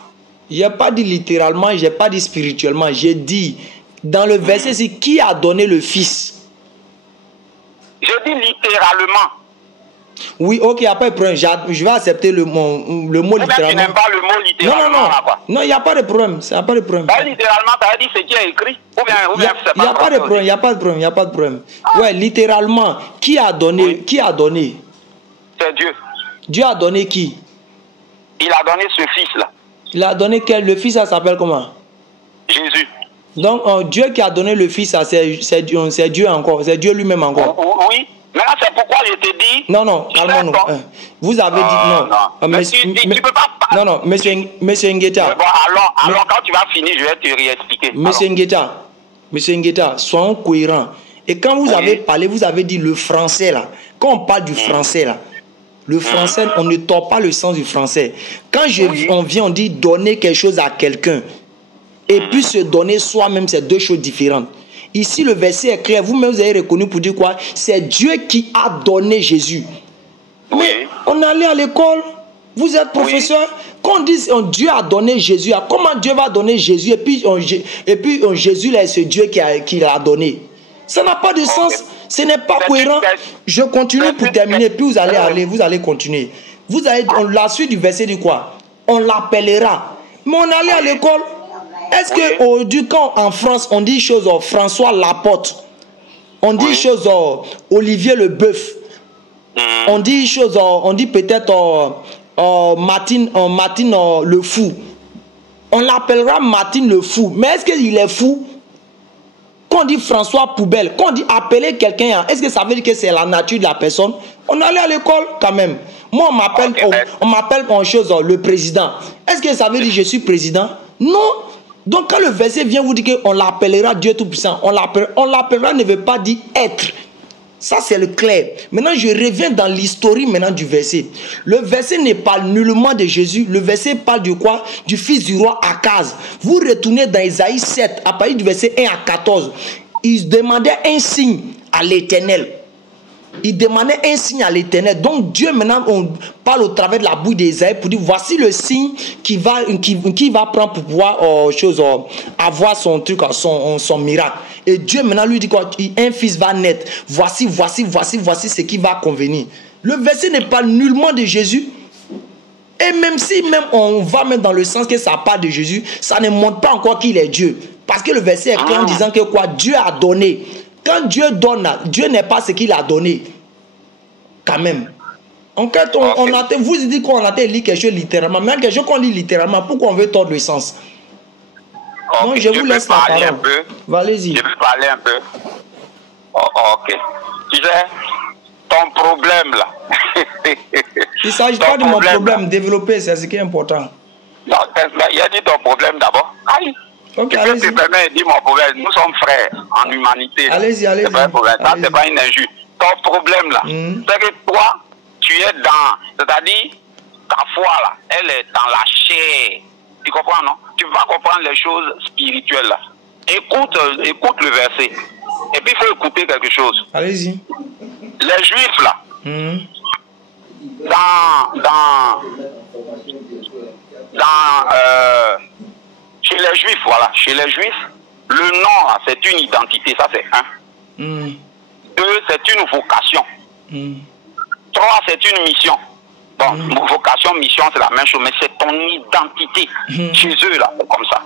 Je n'ai pas dit littéralement, je n'ai pas dit spirituellement. J'ai dit, dans le verset, c'est qui a donné le fils? Je dis littéralement. Oui, ok, il n'y a pas de problème. Je vais accepter le mot littéralement. Tu n'aimes pas le mot littéralement. Non, il n'y a pas de problème. Ça n'a pas de problème. Littéralement, tu as dit ce qui est écrit. Il n'y a pas de problème. Il n'y a pas de problème. Il n'y a pas de problème. Ouais, littéralement, qui a donné? Oui. Qui a donné? C'est Dieu. Dieu a donné qui? Il a donné ce fils-là. Il a donné quel? Le fils, ça s'appelle comment? Jésus. Donc, Dieu qui a donné le fils, c'est Dieu encore. C'est Dieu lui-même encore. Oui. Maintenant, c'est pourquoi je te dis... Non, calmons-nous. Vous avez dit non. Mais tu peux pas... Non, monsieur Ngueta. Bon, alors quand tu vas finir, je vais te réexpliquer. Monsieur Ngueta, soyons cohérents. Et quand vous avez parlé, vous avez dit le français là. Quand on parle du français là, le français, on ne tord pas le sens du français. Quand on vient, on dit donner quelque chose à quelqu'un. Et puis se donner soi-même, c'est deux choses différentes. Ici, le verset est clair. Vous-même, vous avez reconnu pour dire quoi? C'est Dieu qui a donné Jésus. Mais on est allé à l'école. Vous êtes professeur. Quand on dit Dieu a donné Jésus, comment Dieu va donner Jésus? Et puis Jésus, là, c'est Dieu qui l'a donné. Ça n'a pas de sens. Ce n'est pas cohérent. Je continue pour terminer. Puis vous allez continuer. La suite du verset dit quoi? On l'appellera. Mais on est allé à l'école. Est-ce qu'aujourd'hui, quand en France, on dit choses François Laporte, on dit choses Olivier Leboeuf, on dit choses, on dit peut-être Martine le fou. On l'appellera Martine le fou. Mais est-ce qu'il est fou? Quand on dit François Poubelle, quand on dit appeler quelqu'un, est-ce que ça veut dire que c'est la nature de la personne? On est allé à l'école quand même. Moi, on m'appelle en chose le président. Est-ce que ça veut dire que je suis président? Non. Donc quand le verset vient vous dire qu'on l'appellera Dieu Tout-Puissant, on l'appellera ne veut pas dire être. Ça c'est le clair. Maintenant je reviens dans l'historique maintenant du verset. Le verset ne parle nullement de Jésus. Le verset parle de quoi? Du fils du roi Akaz. Vous retournez dans Isaïe 7 à partir du verset 1 à 14. Il demandait un signe à l'Éternel. Il demandait un signe à l'Éternel. Donc Dieu maintenant on parle au travers de la bouche d'Isaïe pour dire voici le signe qui va prendre pour pouvoir avoir son truc, son miracle. Et Dieu maintenant lui dit quoi? Un fils va naître. Voici ce qui va convenir. Le verset ne parle nullement de Jésus. Et même si on va même dans le sens que ça parle de Jésus, ça ne montre pas encore qu'il est Dieu. Parce que le verset est clair en disant que quoi? Dieu a donné. Quand Dieu donne, Dieu n'est pas ce qu'il a donné. Quand même. En fait, vous dites qu'on a lu quelque chose littéralement. Mais quelque chose qu'on lit littéralement, pourquoi on veut tordre le sens? Non, je vous laisse la parole. Allez-y. Je vais parler un peu. Ok. Tu sais, ton problème là. Il ne s'agit pas de mon problème. Développer, c'est ce qui est important. Non, il y a dit ton problème d'abord. Allez. Okay, tu peux te permettre de dire mon problème. Nous sommes frères en humanité. Allez-y. C'est pas un problème. Ça, c'est pas une injure. Ton problème là, c'est que toi, tu es dans, c'est-à-dire, ta foi là, elle est dans la chair. Tu comprends, non? Tu vas comprendre les choses spirituelles là. Écoute le verset. Et puis il faut écouter quelque chose. Allez-y. Les Juifs là, chez les Juifs, voilà, chez les Juifs, le nom là, c'est une identité, ça c'est un. 2, c'est une vocation. 3, c'est une mission. Bon, vocation, mission, c'est la même chose, mais c'est ton identité. Chez eux, là, c'est comme ça.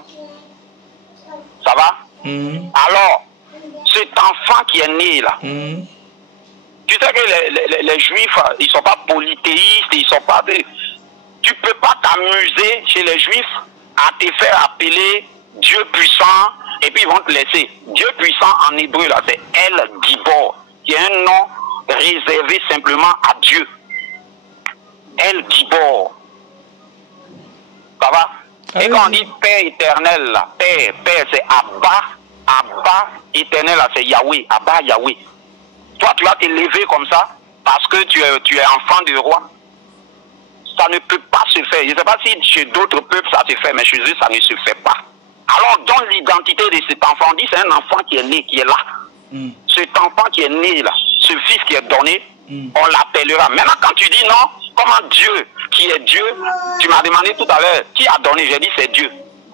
Ça va? Alors, cet enfant qui est né, là, tu sais que les Juifs, ils ne sont pas polythéistes, ils sont pas des... Tu ne peux pas t'amuser chez les Juifs à te faire appeler Dieu puissant, et puis ils vont te laisser. Dieu puissant en hébreu, là, c'est El Gibor, qui est un nom réservé simplement à Dieu. El Gibor. Ça va? Et quand on dit Père éternel, là, Père, c'est Abba. Abba éternel, là, c'est Yahweh. Abba Yahweh. Toi, tu vas te lever comme ça parce que tu es enfant du roi. Ça ne peut pas se faire. Je ne sais pas si chez d'autres peuples ça se fait, mais chez eux, ça ne se fait pas. Alors, dans l'identité de cet enfant, on dit c'est un enfant qui est né, qui est là. Cet enfant qui est né là, ce fils qui est donné, on l'appellera. Maintenant, quand tu dis non, comment Dieu, qui est Dieu, tu m'as demandé tout à l'heure, qui a donné, j'ai dit c'est Dieu.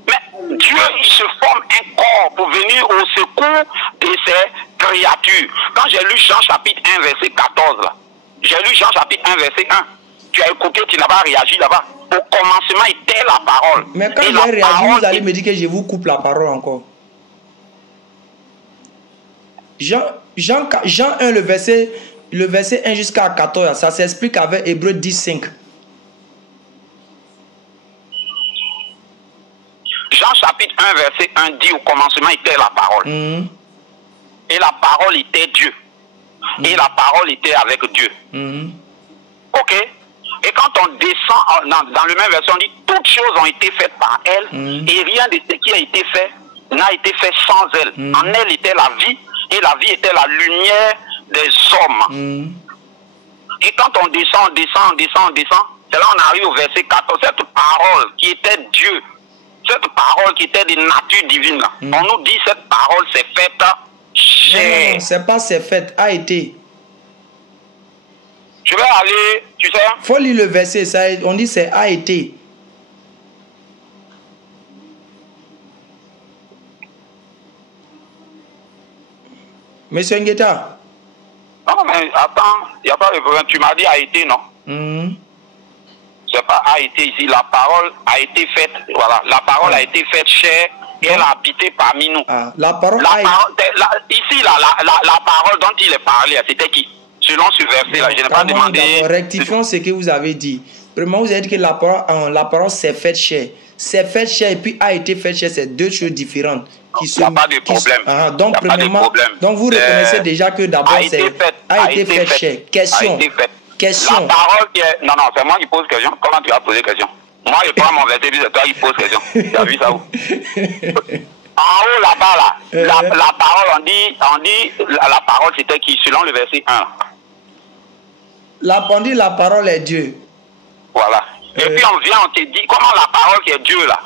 Mais Dieu, il se forme un corps pour venir au secours de ses créatures. Quand j'ai lu Jean chapitre 1, verset 14, là, J'ai lu Jean chapitre 1, verset 1. Tu as écouté, tu n'as pas réagi là-bas. Au commencement était la parole. Mais quand j'ai réagi, vous allez me dire que je vous coupe la parole encore. Jean 1, le verset 1 jusqu'à 14, ça s'explique avec Hébreux 10, 5. Jean chapitre 1, verset 1 dit au commencement était la parole. Et la parole était Dieu. Et la parole était avec Dieu. Ok? Et quand on descend dans le même verset, on dit toutes choses ont été faites par elle et rien de ce qui a été fait n'a été fait sans elle. En elle était la vie et la vie était la lumière des hommes. Et quand on descend, c'est là on arrive au verset 14. Cette parole qui était Dieu, cette parole qui était de nature divine, on nous dit cette parole s'est faite chair. Non, c'est pas c'est fait, a été. Je vais aller, tu sais. Faut lire le verset, ça, on dit c'est a été. Monsieur Ngueta. Non, mais attends, il n'y a pas de problème. Tu m'as dit a été, non? C'est pas a été ici. La parole a été faite, voilà. La parole a été faite chair et elle a habité parmi nous. La parole ici, la parole dont il est parlé, c'était qui? Selon ce verset-là, je n'ai pas demandé. Rectifions ce que vous avez dit. Premièrement, vous avez dit que la parole s'est faite chair. C'est faite chair et puis a été faite chair, c'est deux choses différentes. Il n'y a pas de problème. Donc, premièrement, donc vous reconnaissez déjà que d'abord c'est a été faite chair. Question. La parole qui est... Non, c'est moi qui pose question. Comment tu as posé question? Moi, je prends mon verset, c'est toi qui pose question. Tu as vu ça où? En haut, là-bas, la parole, on dit la parole, c'était qui? Selon le verset 1. On dit la parole est Dieu. Voilà. Et puis on vient, on te dit, comment la parole qui est Dieu là?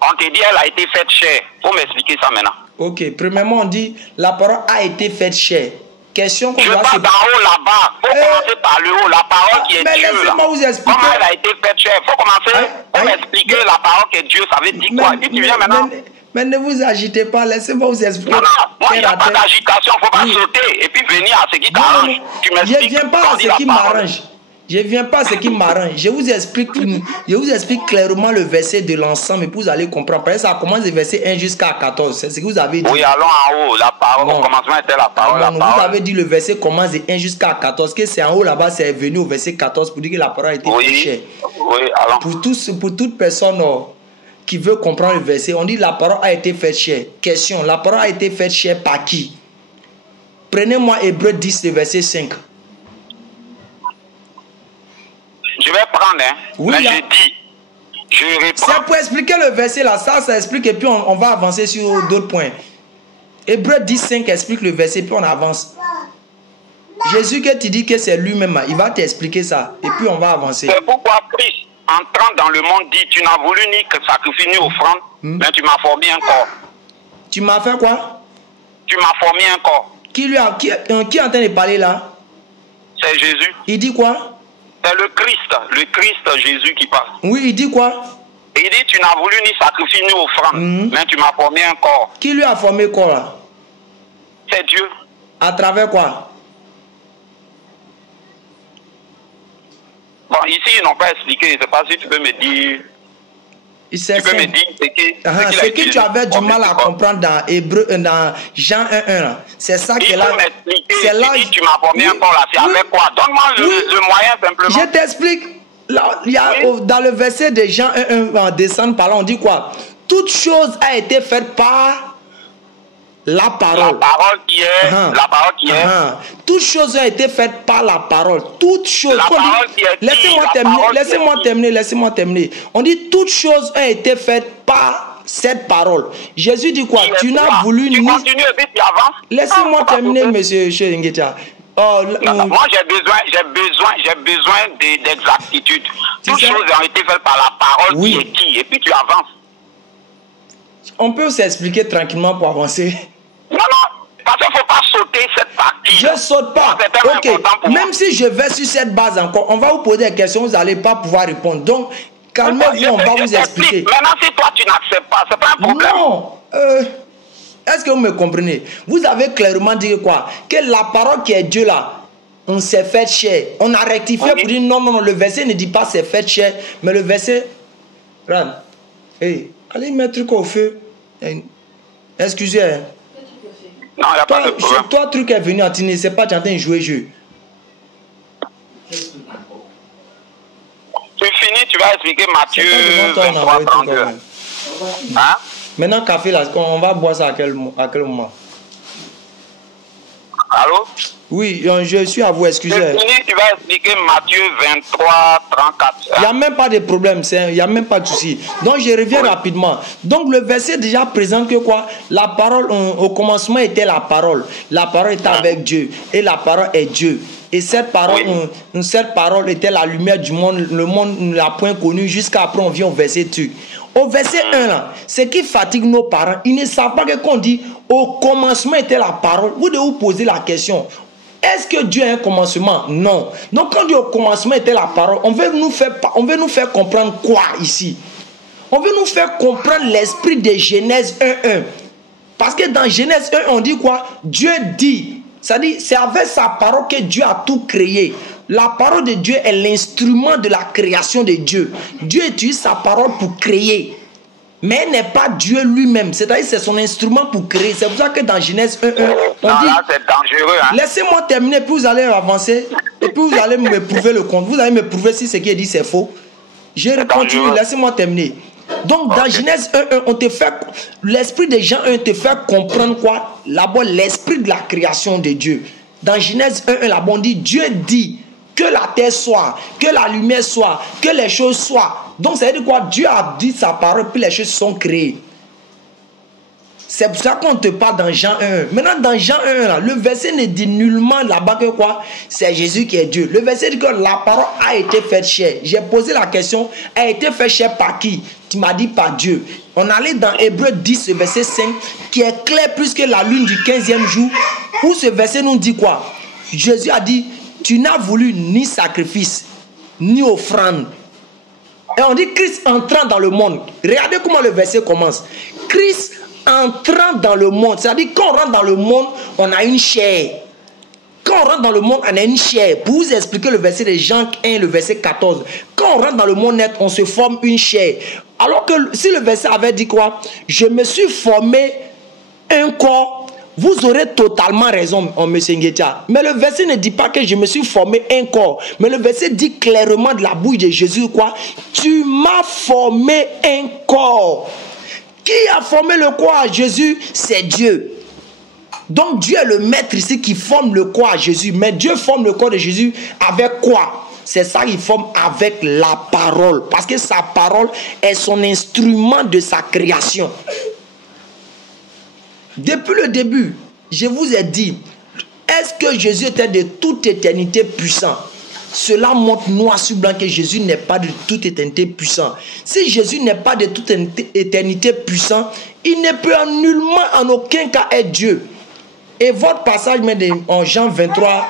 On te dit, elle a été faite chair. Faut m'expliquer ça maintenant. Ok, premièrement, on dit, la parole a été faite chair. Question qu'on doit se... d'en haut là-bas. Faut commencer par le haut. La parole qui est Dieu là. Vous expliquer. Comment elle a été faite chair? Faut commencer pour m'expliquer la parole qui est Dieu. Ça veut dire quoi? Et puis tu viens maintenant. Mais ne vous agitez pas, laissez-moi vous expliquer. Non, moi il n'y a pas d'agitation, il ne faut pas sauter et puis venir à ce qui t'arrange. Tu m'expliques. Je ne viens pas à ce qui m'arrange. Je ne viens pas à ce qui m'arrange. Je vous explique clairement le verset de l'ensemble et puis vous allez comprendre. Parce que ça commence du verset 1 jusqu'à 14. C'est ce que vous avez dit. Oui, allons en haut. La parole, au commencement était la parole. Vous avez dit le verset commence de 1 jusqu'à 14. Que c'est en haut là-bas, c'est venu au verset 14 pour dire que la parole a été faite chair. Oui, allons. Pour toute personne qui veut comprendre le verset, on dit la parole a été faite chair. Question, la parole a été faite chair par qui? Prenez-moi Hébreux 10, le verset 5. Je vais prendre, oui, mais je reprends. C'est pour expliquer le verset là, ça explique et puis on va avancer sur d'autres points. Hébreux 10, 5 explique le verset puis on avance. Jésus que tu dis que c'est lui-même, il va t'expliquer ça et puis on va avancer. C'est pourquoi Christ, entrant dans le monde, dit, tu n'as voulu ni que sacrifice ni offrande, mais tu m'as formé un corps. Tu m'as fait quoi? Tu m'as formé un corps. Qui est en train de parler là? C'est Jésus. Il dit quoi? C'est le Christ Jésus qui parle. Oui, il dit quoi? Il dit, tu n'as voulu ni sacrifice ni offrande, mais tu m'as formé un corps. Qui lui a formé le corps là? C'est Dieu. À travers quoi? Bon, ici, ils n'ont pas expliqué. Je ne sais pas si tu peux me dire... Tu peux me dire ce que tu avais du mal à comprendre dans Jean 1.1. C'est ça que là. C'est là. Tu m'as formé un corps là. C'est avec quoi? Donne-moi le moyen simplement. Je t'explique. Là, il y a, dans le verset de Jean 1.1, en descendant par là, on dit quoi? Toute chose a été faite par la parole. La parole qui est. La parole qui est. Toute chose a été faite par la parole. Toute chose. Laissez-moi terminer. On dit toute chose a été faite par cette parole. Jésus dit quoi? Tu n'as voulu ni. Continue et puis tu avances. Laissez-moi terminer, monsieur Ngueta. Moi, j'ai besoin d'exactitude. Toutes choses ont été faites par la parole qui est qui. Et puis tu avances. On peut s'expliquer tranquillement pour avancer. Non, parce qu'il ne faut pas sauter cette partie. Je ne saute pas. Ok, même si je vais sur cette base encore, on va vous poser des questions, vous n'allez pas pouvoir répondre. Donc, calmez-vous, on va vous expliquer. Maintenant, si toi, tu n'acceptes pas, ce n'est pas un problème. Non. Est-ce que vous me comprenez? Vous avez clairement dit quoi? Que la parole qui est Dieu là, on s'est fait chair. On a rectifié pour dire non, non, non, le verset ne dit pas c'est fait chair, mais le verset... Regarde. Hey, allez mettre truc au feu. Excusez. Hein. Non, il n'y a pas de problème. Toi, truc est venu en tiner, c'est pas tu es en train de jouer jeu. Tu finis, tu vas expliquer Matthieu 23, 32. Hein? Maintenant, café, là, on va boire ça à quel moment? Allô? Oui, je suis à vous, excusez. Tu finis, tu vas expliquer Matthieu 23, 34. Il n'y a même pas de problème, il n'y a même pas de souci. Donc, je reviens rapidement. Donc, le verset déjà présente que quoi? La parole, au commencement était la parole. La parole était avec Dieu. Et la parole est Dieu. Et cette parole était la lumière du monde. Le monde ne l'a point connue jusqu'à après on vient au verset 2. Au verset 1, là, ce qui fatigue nos parents, ils ne savent pas que quand on dit au commencement était la parole, vous devez vous poser la question. Est-ce que Dieu a un commencement? Non. Donc quand on dit au commencement était la parole, on veut nous faire comprendre quoi ici? On veut nous faire comprendre l'esprit de Genèse 1.1. Parce que dans Genèse 1, on dit quoi? Dieu dit. C'est-à-dire, c'est avec sa parole que Dieu a tout créé. La parole de Dieu est l'instrument de la création de Dieu. Dieu utilise sa parole pour créer. Mais elle n'est pas Dieu lui-même. C'est-à-dire c'est son instrument pour créer. C'est pour ça que dans Genèse 1.1, on dit... Là, c'est dangereux. Hein? Laissez-moi terminer, puis vous allez avancer. Et puis vous allez me prouver le compte. Vous allez me prouver si ce qui est dit, c'est faux. Je continue, laissez-moi terminer. Donc dans Genèse 1.1, on te fait... L'esprit de Jean 1 te fait comprendre quoi? Là-bas, l'esprit de la création de Dieu. Dans Genèse 1.1, là-bas, on dit, Dieu dit que la terre soit, que la lumière soit, que les choses soient. Donc ça veut dire quoi? Dieu a dit sa parole, puis les choses sont créées. C'est pour ça qu'on te parle dans Jean 1. Maintenant, dans Jean 1, là, le verset ne dit nullement là-bas que quoi? C'est Jésus qui est Dieu. Le verset dit que la parole a été faite chair. J'ai posé la question, a été faite chair par qui? Tu m'as dit par Dieu. On allait dans Hébreux 10, verset 5, qui est clair plus que la lune du 15e jour, où ce verset nous dit quoi? Jésus a dit, tu n'as voulu ni sacrifice, ni offrande. Et on dit Christ entrant dans le monde. Regardez comment le verset commence. Christ entrant dans le monde. C'est-à-dire quand on rentre dans le monde, on a une chair. Quand on rentre dans le monde, on a une chair. Pour vous expliquer le verset de Jean 1, le verset 14. Quand on rentre dans le monde net, on se forme une chair. Alors que si le verset avait dit quoi? Je me suis formé un corps. Vous aurez totalement raison, M. Ngetia. Mais le verset ne dit pas que je me suis formé un corps. Mais le verset dit clairement de la bouche de Jésus quoi? Tu m'as formé un corps. Qui a formé le corps à Jésus? C'est Dieu. Donc Dieu est le maître ici qui forme le corps à Jésus. Mais Dieu forme le corps de Jésus avec quoi? C'est ça qu'il forme avec la parole. Parce que sa parole est son instrument de sa création. Depuis le début, je vous ai dit, est-ce que Jésus était de toute éternité puissant? Cela montre noir sur blanc que Jésus n'est pas de toute éternité puissant. Si Jésus n'est pas de toute éternité puissant, il ne peut nullement en aucun cas être Dieu. Et votre passage en Jean 23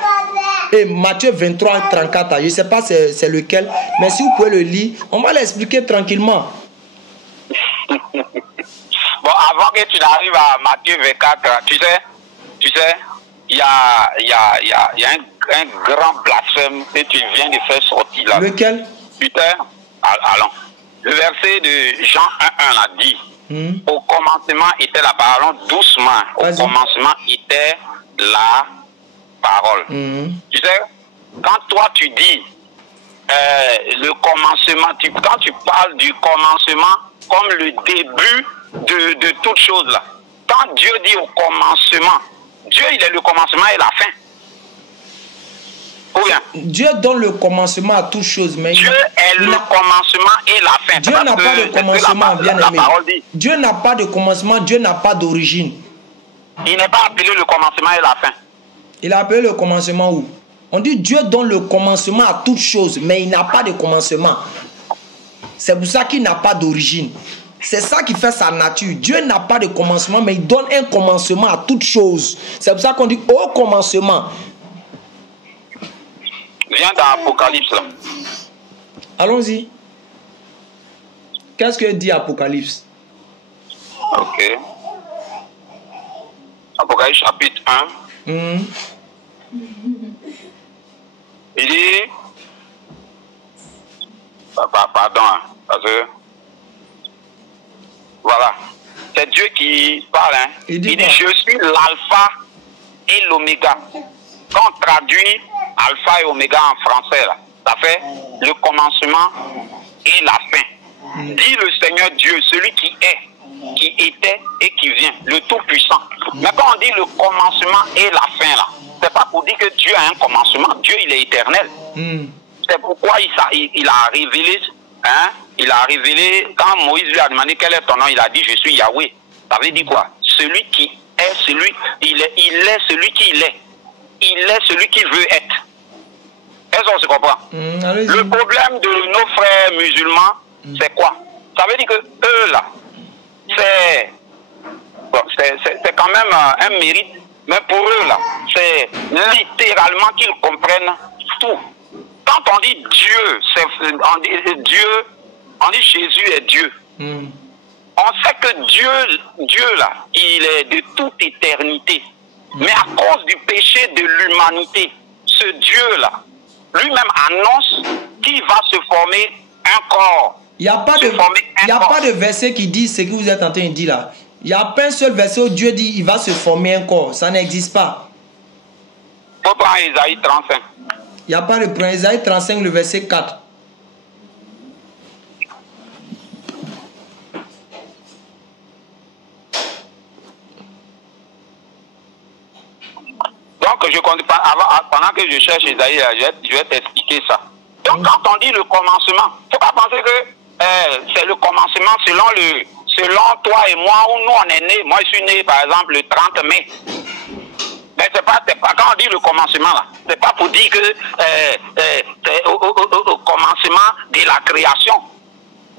et Matthieu 23, 34, je ne sais pas c'est lequel, mais si vous pouvez le lire, on va l'expliquer tranquillement. Bon, avant que tu n'arrives à Matthieu 24, tu sais, il y a un grand blasphème que tu viens de faire sortir là. Lequel? Putain, allons. Le verset de Jean 1.1 l'a dit. Au commencement était la parole, doucement. Au commencement était la parole. Tu sais, quand toi tu dis le commencement, quand tu parles du commencement comme le début de toute chose là. Quand Dieu dit au commencement, Dieu il est le commencement et la fin. Ou bien? Dieu donne le commencement à toute chose, mais Dieu est le commencement et la fin. Dieu n'a pas de commencement, bien aimé. Dieu n'a pas de commencement, Dieu n'a pas d'origine. Il n'est pas appelé le commencement et la fin. Il a appelé le commencement où? On dit Dieu donne le commencement à toute chose, mais il n'a pas de commencement. C'est pour ça qu'il n'a pas d'origine. C'est ça qui fait sa nature. Dieu n'a pas de commencement, mais il donne un commencement à toute chose. C'est pour ça qu'on dit au commencement. Viens dans Apocalypse là. Allons-y. Qu'est-ce que dit Apocalypse? Ok. Apocalypse chapitre 1. Il dit, pardon, parce que, voilà, c'est Dieu qui parle. Hein. Il dit, je suis l'alpha et l'oméga. Quand on traduit alpha et oméga en français, là, ça fait le commencement et la fin. Dit le Seigneur Dieu, celui qui est, qui était et qui vient, le Tout-Puissant. Mais quand on dit le commencement et la fin, là, c'est pas pour dire que Dieu a un commencement. Dieu, il est éternel. C'est pourquoi il a révélé, hein, il a révélé, quand Moïse lui a demandé quel est ton nom, il a dit, je suis Yahweh. Ça veut dire quoi? Celui qui est, il est celui qui il est. Il est celui qui veut être. Est-ce qu'on se comprend? Le problème de nos frères musulmans, c'est quoi? Ça veut dire que eux, là, c'est quand même un mérite, mais pour eux, là, c'est littéralement qu'ils comprennent tout. Quand on dit Dieu, on dit Jésus est Dieu. On sait que Dieu, là, il est de toute éternité. Mais à cause du péché de l'humanité, ce Dieu-là, lui-même annonce qu'il va se former un corps. Il n'y a pas de verset qui dit ce que vous êtes en train de dire là. Il n'y a pas un seul verset où Dieu dit il va se former un corps. Ça n'existe pas. Il faut prendre Isaïe 35. Il n'y a pas de prendre Isaïe 35, le verset 4. Donc, je compte pas, pendant que je cherche Isaïe, je vais t'expliquer ça. Donc, quand on dit le commencement, il ne faut pas penser que c'est le commencement selon toi et moi, où nous on est nés. Moi, je suis né, par exemple, le 30 mai. Mais c'est pas, quand on dit le commencement, là, c'est pas pour dire que c'est au commencement de la création.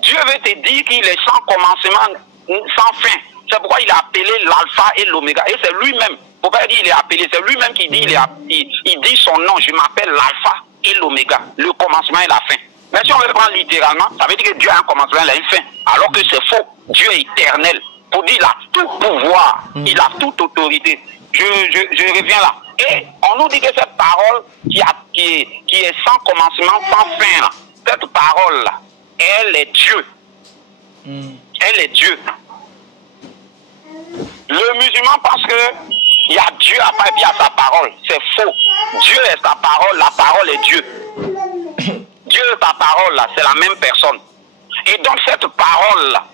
Dieu veut te dire qu'il est sans commencement, sans fin. C'est pourquoi il a appelé l'alpha et l'oméga. Et c'est lui-même. Faut pas dire il est appelé, c'est lui-même qui dit, il dit son nom, je m'appelle l'alpha et l'oméga, le commencement et la fin. Mais si on veut prendre littéralement, ça veut dire que Dieu a un commencement et une fin, alors que c'est faux. Dieu est éternel. Pour dire, il a tout pouvoir, il a toute autorité. Je reviens là. Et on nous dit que cette parole qui est sans commencement, sans fin, là, cette parole-là, elle est Dieu. Elle est Dieu. Le musulman pense que il y a Dieu après et puis il y a sa parole. C'est faux. Dieu est sa parole, la parole est Dieu. Dieu et sa parole, là, c'est la même personne. Et donc cette parole-là,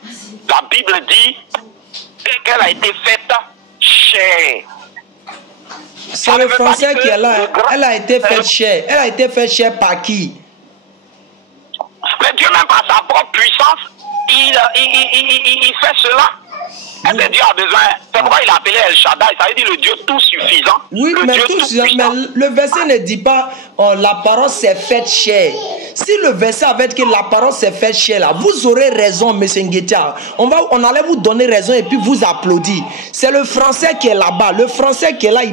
la Bible dit qu'elle a été faite chair. C'est le français qui est là. Elle a été faite chair. Elle a été faite chair par qui? Mais Dieu même par sa propre puissance, il fait cela. Est-ce que Dieu a besoin? C'est pourquoi il a appelé El Shaddai, ça veut dire le Dieu tout suffisant. Oui, mais tout suffisant. Mais le verset ne dit pas oh, la parole s'est faite chair. Si le verset avait dit que la parole s'est faite chair, là, vous aurez raison, M. Nguetia. On allait vous donner raison et puis vous applaudir. C'est le français qui est là-bas. Le français qui est là,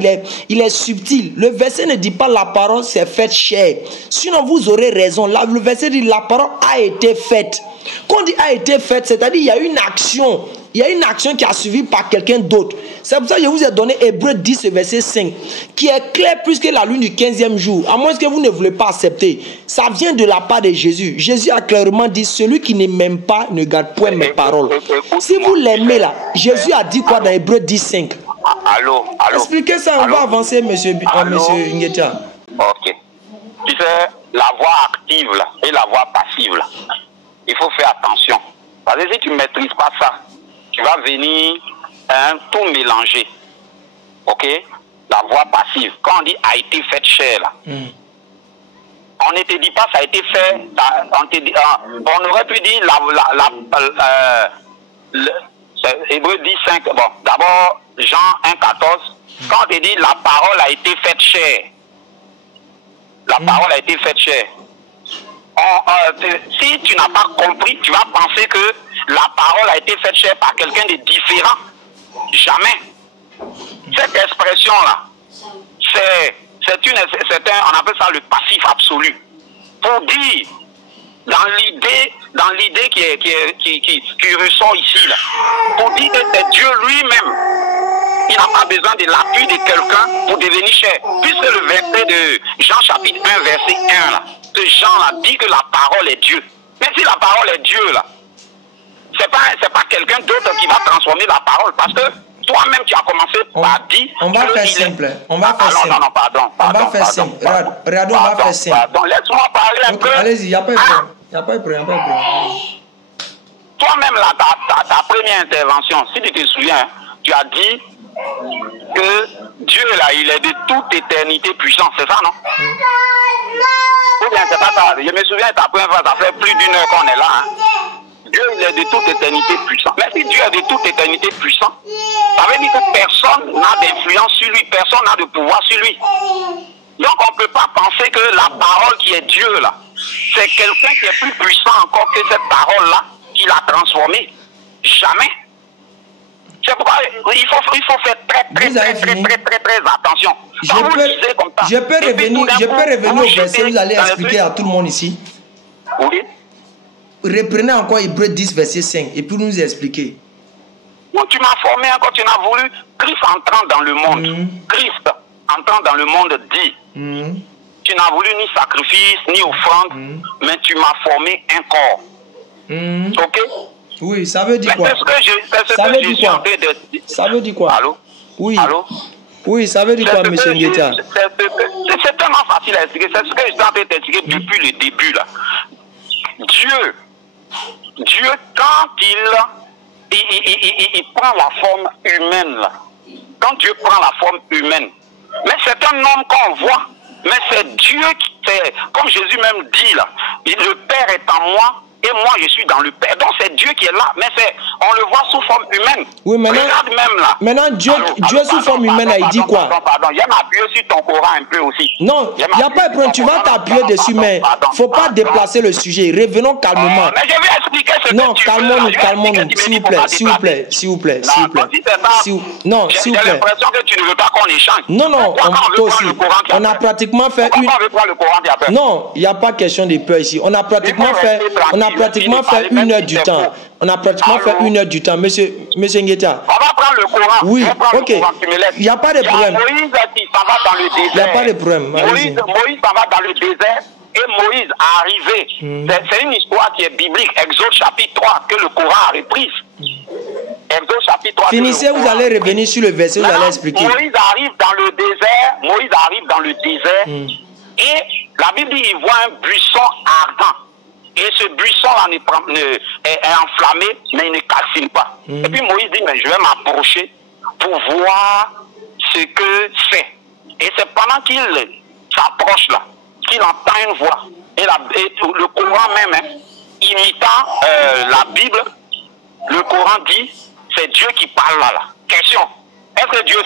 il est subtil. Le verset ne dit pas la parole s'est faite chair. Sinon, vous aurez raison. Là, le verset dit la parole a été faite. Quand on dit a été faite, c'est-à-dire il y a une action. Il y a une action qui a suivi par quelqu'un d'autre. C'est pour ça que je vous ai donné Hébreux 10, verset 5, qui est clair plus que la lune du 15e jour. À moins que vous ne voulez pas accepter. Ça vient de la part de Jésus. Jésus a clairement dit, celui qui ne m'aime pas ne garde point mes paroles. Si vous l'aimez là, Jésus a dit quoi dans Hébreux 10, 5? Allô? Expliquez ça, on va avancer, monsieur Nguetia. Ok. Tu sais, la voix active là, et la voix passive là, il faut faire attention. Parce que si tu ne maîtrises pas ça, tu vas venir tout mélanger. Ok? La voix passive. Quand on dit a été faite chair, là, on ne te dit pas ça a été fait. On aurait pu dire Hébreux 10, 5. Bon, d'abord, Jean 1, 14. Quand on te dit la parole a été faite chair, la parole a été faite chair. Si tu n'as pas compris, tu vas penser que la parole a été faite chair par quelqu'un de différent. Jamais. Cette expression-là, on appelle ça le passif absolu. Pour dire, dans l'idée qui ressort ici, là, pour dire que c'est Dieu lui-même. Il n'a pas besoin de l'appui de quelqu'un pour devenir cher. Puisque le verset de Jean chapitre 1, verset 1, là, ce Jean-là dit que la parole est Dieu. Mais si la parole est Dieu, là, c'est pas quelqu'un d'autre qui va transformer la parole. Parce que toi-même, tu as commencé par dire... On va faire simple. On va faire simple. Non, pardon. On va faire simple. Regarde, on va faire simple. Pardon, laisse-moi parler un peu. Allez-y, il n'y a pas de problème. Il n'y a pas de problème. Toi-même, là, ta première intervention, si tu te souviens, tu as dit que Dieu, là, il est de toute éternité puissant. C'est ça, non? Ou bien, c'est pas ça. Je me souviens, ta première fois, ça fait plus d'une heure qu'on est là. Hein? Dieu, il est de toute éternité puissant. Mais si Dieu est de toute éternité puissant, ça veut dire que personne n'a d'influence sur lui, personne n'a de pouvoir sur lui. Donc on ne peut pas penser que la parole qui est Dieu là, c'est quelqu'un qui est plus puissant encore que cette parole-là qui l'a transformée. Jamais. C'est pourquoi il faut faire très attention. Je peux revenir au verset, vous allez expliquer à tout le monde ici. Oui. Reprenez encore Hébreux 10, verset 5, et puis nous expliquer. Tu m'as formé quand tu n'as voulu. Christ entrant dans le monde. Christ entrant dans le monde dit. Tu n'as voulu ni sacrifice, ni offrande, mais tu m'as formé un corps. Ok? Oui, ça veut dire quoi? Ça veut dire quoi? Allô? Oui. Allô? Oui, ça veut dire quoi, M. Ngueta? C'est tellement facile à expliquer. C'est ce que je suis en train d'expliquer depuis le début, là. Dieu, quand il prend la forme humaine, là, quand Dieu prend la forme humaine, mais c'est un homme qu'on voit, mais c'est Dieu qui fait, comme Jésus même dit là, le Père est en moi et moi je suis dans le Père. Donc c'est Dieu qui est là, mais on le voit sous forme humaine. Oui, regarde même là. Maintenant Dieu sous forme humaine, il dit quoi? Pardon, il y a m'appuyer sur ton Coran un peu aussi. Non, il n'y a pas de problème, tu vas t'appuyer dessus, mais il ne faut pas déplacer le sujet. Revenons calmement. Mais je vais expliquer ce non, que tu veux. Non, calmons-nous, s'il vous plaît. Non, s'il vous plaît. J'ai l'impression que tu ne veux pas qu'on échange. Non, on a pratiquement fait une... Non, il n'y a pas question de peur ici. On a pratiquement fait 1 heure du temps. On a pratiquement fait 1 heure du temps, monsieur Ngueta. On va prendre le Coran. Oui, ok. Il n'y a pas de problème. Moïse qui s'en va dans le désert. Il n'y a pas de problème. Moïse s'en va dans le désert et Moïse est arrivé. C'est une histoire qui est biblique. Exode chapitre 3 que le Coran a reprise. Exode chapitre 3. Finissez, vous allez revenir sur le verset, vous allez expliquer. Moïse arrive dans le désert. Et la Bible dit qu'il voit un buisson ardent. Et ce buisson-là est enflammé, mais il ne calcine pas. Et puis Moïse dit, mais je vais m'approcher pour voir ce que c'est. Et c'est pendant qu'il s'approche là, qu'il entend une voix. Et le Coran même, imitant la Bible, le Coran dit, c'est Dieu qui parle là. Question, est-ce que Dieu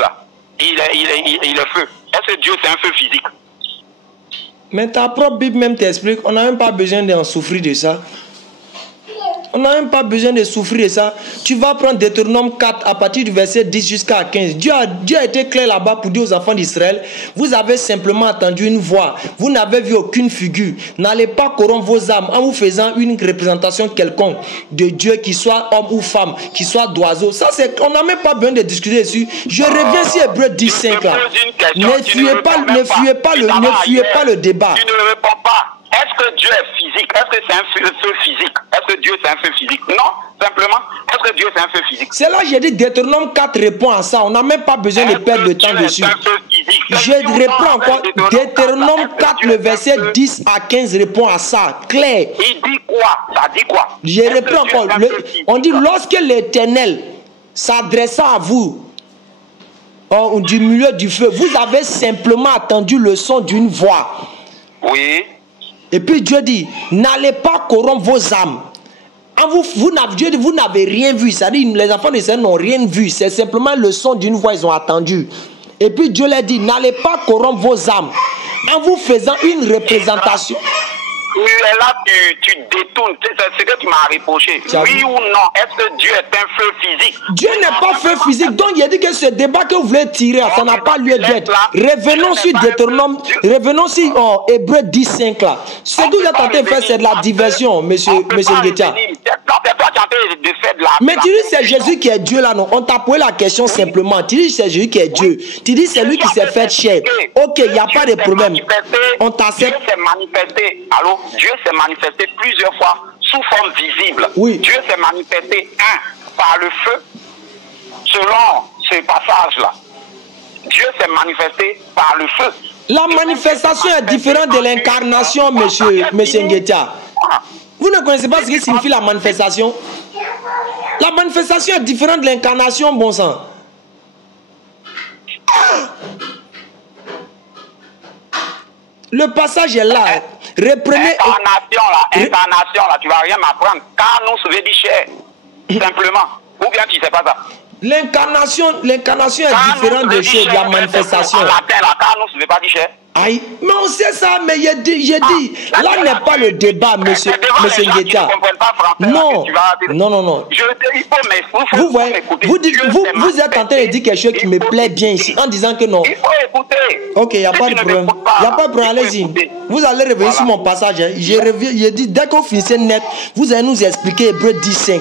là, il est feu? Est-ce que Dieu c'est un feu physique? Mais ta propre Bible même t'explique, on n'a même pas besoin d'en souffrir de ça. On n'a même pas besoin de souffrir de ça. Tu vas prendre Deutéronome 4 à partir du verset 10 jusqu'à 15. Dieu a été clair là-bas pour dire aux enfants d'Israël, vous avez simplement entendu une voix. Vous n'avez vu aucune figure. N'allez pas corrompre vos âmes en vous faisant une représentation quelconque de Dieu, qui soit homme ou femme, qui soit d'oiseau. Ça, on n'a même pas besoin de discuter dessus. Je reviens sur Hébreux 10:5 là. Ne fuyez pas le débat. Tu ne réponds pas. Est-ce que Dieu est physique? Est-ce que c'est un feu physique? Est-ce que Dieu c'est un feu physique? Non, simplement, est-ce que Dieu c'est un feu physique? C'est là que j'ai dit Deutéronome 4 répond à ça. On n'a même pas besoin de perdre de temps dessus. Je reprends encore. Deutéronome 4, le verset 10 à 15 répond à ça. Clair. Il dit quoi? Ça dit quoi? Je reprends encore. On dit, lorsque l'Éternel s'adressa à vous du milieu du feu, vous avez simplement attendu le son d'une voix. Oui. Et puis Dieu dit, n'allez pas corrompre vos âmes. Dieu dit, vous n'avez rien vu. C'est-à-dire, les enfants d'Israël n'ont rien vu. C'est simplement le son d'une voix, ils ont attendu. Et puis Dieu leur dit, n'allez pas corrompre vos âmes en vous faisant une représentation. Là, tu détournes. C'est ce que tu m'as reproché. Oui ou non? Est-ce que Dieu est un feu physique? Dieu n'est pas feu physique. Donc, il a dit que ce débat que vous voulez tirer, ça n'a pas lieu d'être. Revenons sur Deutéronome, revenons sur Hébreux 10:5 là. Ce que vous êtes tenté de faire, c'est de la diversion, monsieur Ngueta. Non, c'est toi qui es en train de faire de Mais tu dis c'est Jésus qui est Dieu là, non? On t'a posé la question simplement. Tu dis c'est Jésus qui est Dieu. Tu dis c'est lui qui s'est fait chair. Ok, il n'y a pas de problème. On t'accepte. Dieu s'est manifesté. Allô? Dieu s'est manifesté plusieurs fois sous forme visible. Oui. Dieu s'est manifesté, par le feu, selon ce passage-là. Dieu s'est manifesté par le feu. La manifestation est différente de l'incarnation, monsieur Nguetia. Vous ne connaissez pas ce que signifie la manifestation? La manifestation est différente de l'incarnation, bon sang. Le passage est là. Reprenez. Incarnation là, tu vas rien m'apprendre. Car nous veut dire chair. Simplement. Ou bien tu sais pas ça. L'incarnation est différente de la manifestation. En latin, la carnus ne veut pas dire chair. Aïe, mais on sait ça, mais j'ai dit, là n'est pas le débat, monsieur Nguetia. Non. Vous voyez, vous êtes en train de dire quelque chose qui me plaît bien ici, en disant que non. Il faut écouter. Ok, il n'y a pas de problème. Il n'y a pas de problème, allez-y. Vous allez revenir sur mon passage. J'ai dit, dès qu'on finissait net, vous allez nous expliquer Hébreux 10:5.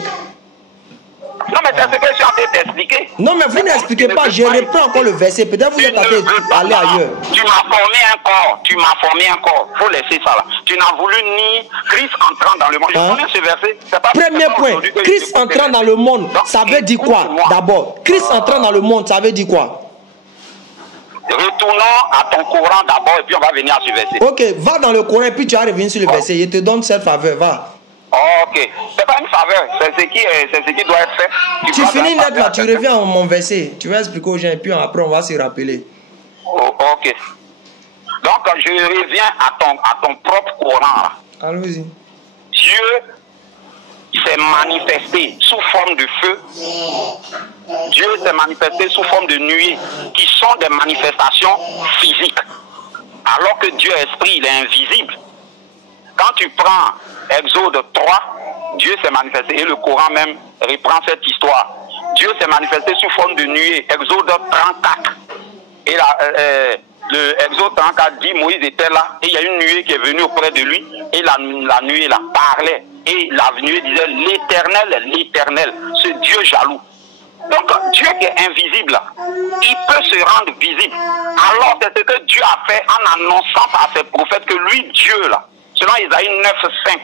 Non, mais c'est ce que je suis en train d'expliquer. Non, mais vous n'expliquez pas. Je reprends encore le verset. Peut-être vous êtes en train d'aller ailleurs. Tu m'as formé un corps. Tu m'as formé un corps. Il faut laisser ça là. Tu n'as voulu ni Christ entrant dans le monde. Je connais ce verset. Premier point. Christ entrant dans le monde, ça veut dire quoi d'abord? Christ entrant dans le monde, ça veut dire quoi? Retournons à ton Coran d'abord et puis on va venir à ce verset. Ok, va dans le Coran et puis tu vas revenir sur le verset. Je te donne cette faveur. Va. Ok, c'est pas une faveur, c'est ce qui doit être fait. Tu finis net là, tu reviens à mon verset, tu vas expliquer aux gens et puis après on va se rappeler. Ok. Donc je reviens à ton propre Coran. Allons-y. Dieu s'est manifesté sous forme de feu. Dieu s'est manifesté sous forme de nuée, qui sont des manifestations physiques. Alors que Dieu esprit, il est invisible. Quand tu prends Exode 3, Dieu s'est manifesté, et le Coran même reprend cette histoire. Dieu s'est manifesté sous forme de nuée, Exode 34. Et le Exode 34 dit, Moïse était là, et il y a une nuée qui est venue auprès de lui, et la nuée là parlait, et la nuée disait, l'Éternel, ce Dieu jaloux. Donc Dieu qui est invisible, il peut se rendre visible. Alors c'est ce que Dieu a fait en annonçant par ses prophètes que lui, Dieu là, selon Isaïe 9:5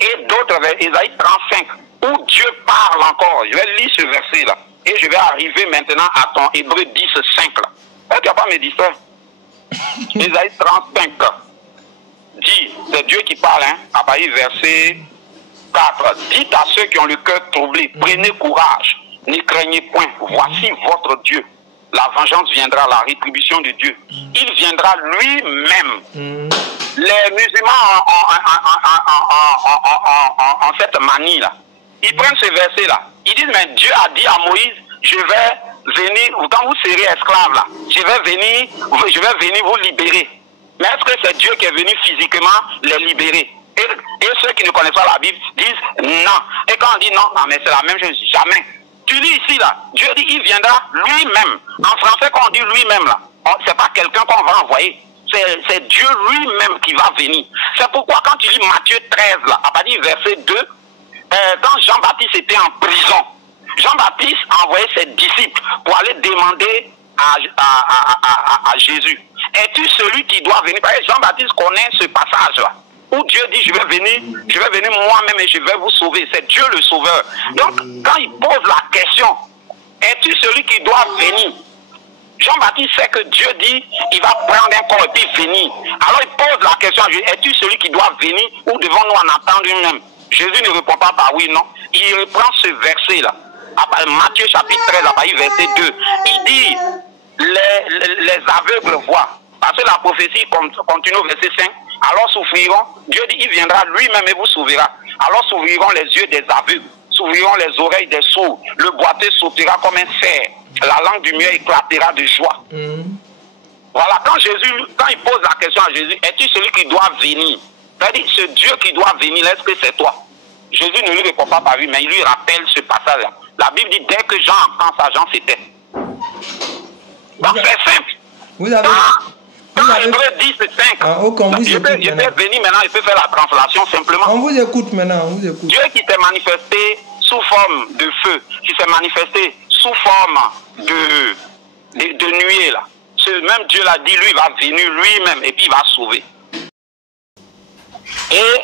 et d'autres, Isaïe 35, où Dieu parle encore. Je vais lire ce verset là et je vais arriver maintenant à ton Hébreux 10:5 là. Tu vas pas me distraire. Isaïe 35 dit, c'est Dieu qui parle, à partir du verset 4. Dites à ceux qui ont le cœur troublé, prenez courage, ne craignez point, voici votre Dieu. La vengeance viendra, la rétribution de Dieu. Il viendra lui-même. Les musulmans en cette manie là, ils prennent ce verset là, ils disent mais Dieu a dit à Moïse, je vais venir, quand vous serez esclaves là, je vais venir vous libérer. Mais est-ce que c'est Dieu qui est venu physiquement les libérer? Et ceux qui ne connaissent pas la Bible disent non. Et quand on dit non, mais c'est la même chose, jamais. Tu lis ici là, Dieu dit il viendra lui-même. En français quand on dit lui-même là, c'est pas quelqu'un qu'on va envoyer. C'est Dieu lui-même qui va venir. C'est pourquoi quand tu lis Matthieu 13, là, à partir du verset 2, quand Jean-Baptiste était en prison, Jean-Baptiste a envoyé ses disciples pour aller demander à Jésus, es-tu celui qui doit venir? Parce que Jean-Baptiste connaît ce passage-là, où Dieu dit, je vais venir moi-même et je vais vous sauver. C'est Dieu le sauveur. Donc, quand il pose la question, es-tu celui qui doit venir? Jean-Baptiste sait que Dieu dit, il va prendre un corps et puis venir. Alors il pose la question à Jésus, es-tu celui qui doit venir ou devons-nous en attendre lui-même? Jésus ne répond pas par oui, non. Il reprend ce verset-là, Matthieu chapitre 13, à partir verset 2. Il dit, les aveugles voient. Parce que la prophétie continue au verset 5. Alors s'ouvriront, Dieu dit, il viendra lui-même et vous sauvera. Alors s'ouvriront les yeux des aveugles, s'ouvriront les oreilles des sourds. Le boiteux sautera comme un cerf. La langue du muet éclatera de joie. Voilà, quand il pose la question à Jésus, es-tu celui qui doit venir? C'est-à-dire, ce Dieu qui doit venir, est-ce que c'est toi? Jésus ne lui répond pas par lui, mais il lui rappelle ce passage-là. La Bible dit, dès que Jean entend ça, Jean s'était. Donc c'est simple. Vous avez... Hébreux 10:5. Je peux venir maintenant, je peux faire la translation simplement. On vous écoute maintenant, on vous écoute. Dieu qui s'est manifesté sous forme de feu, qui s'est manifesté sous forme de nuée, là. Ce même Dieu l'a dit, lui va venir lui-même et puis il va sauver. Et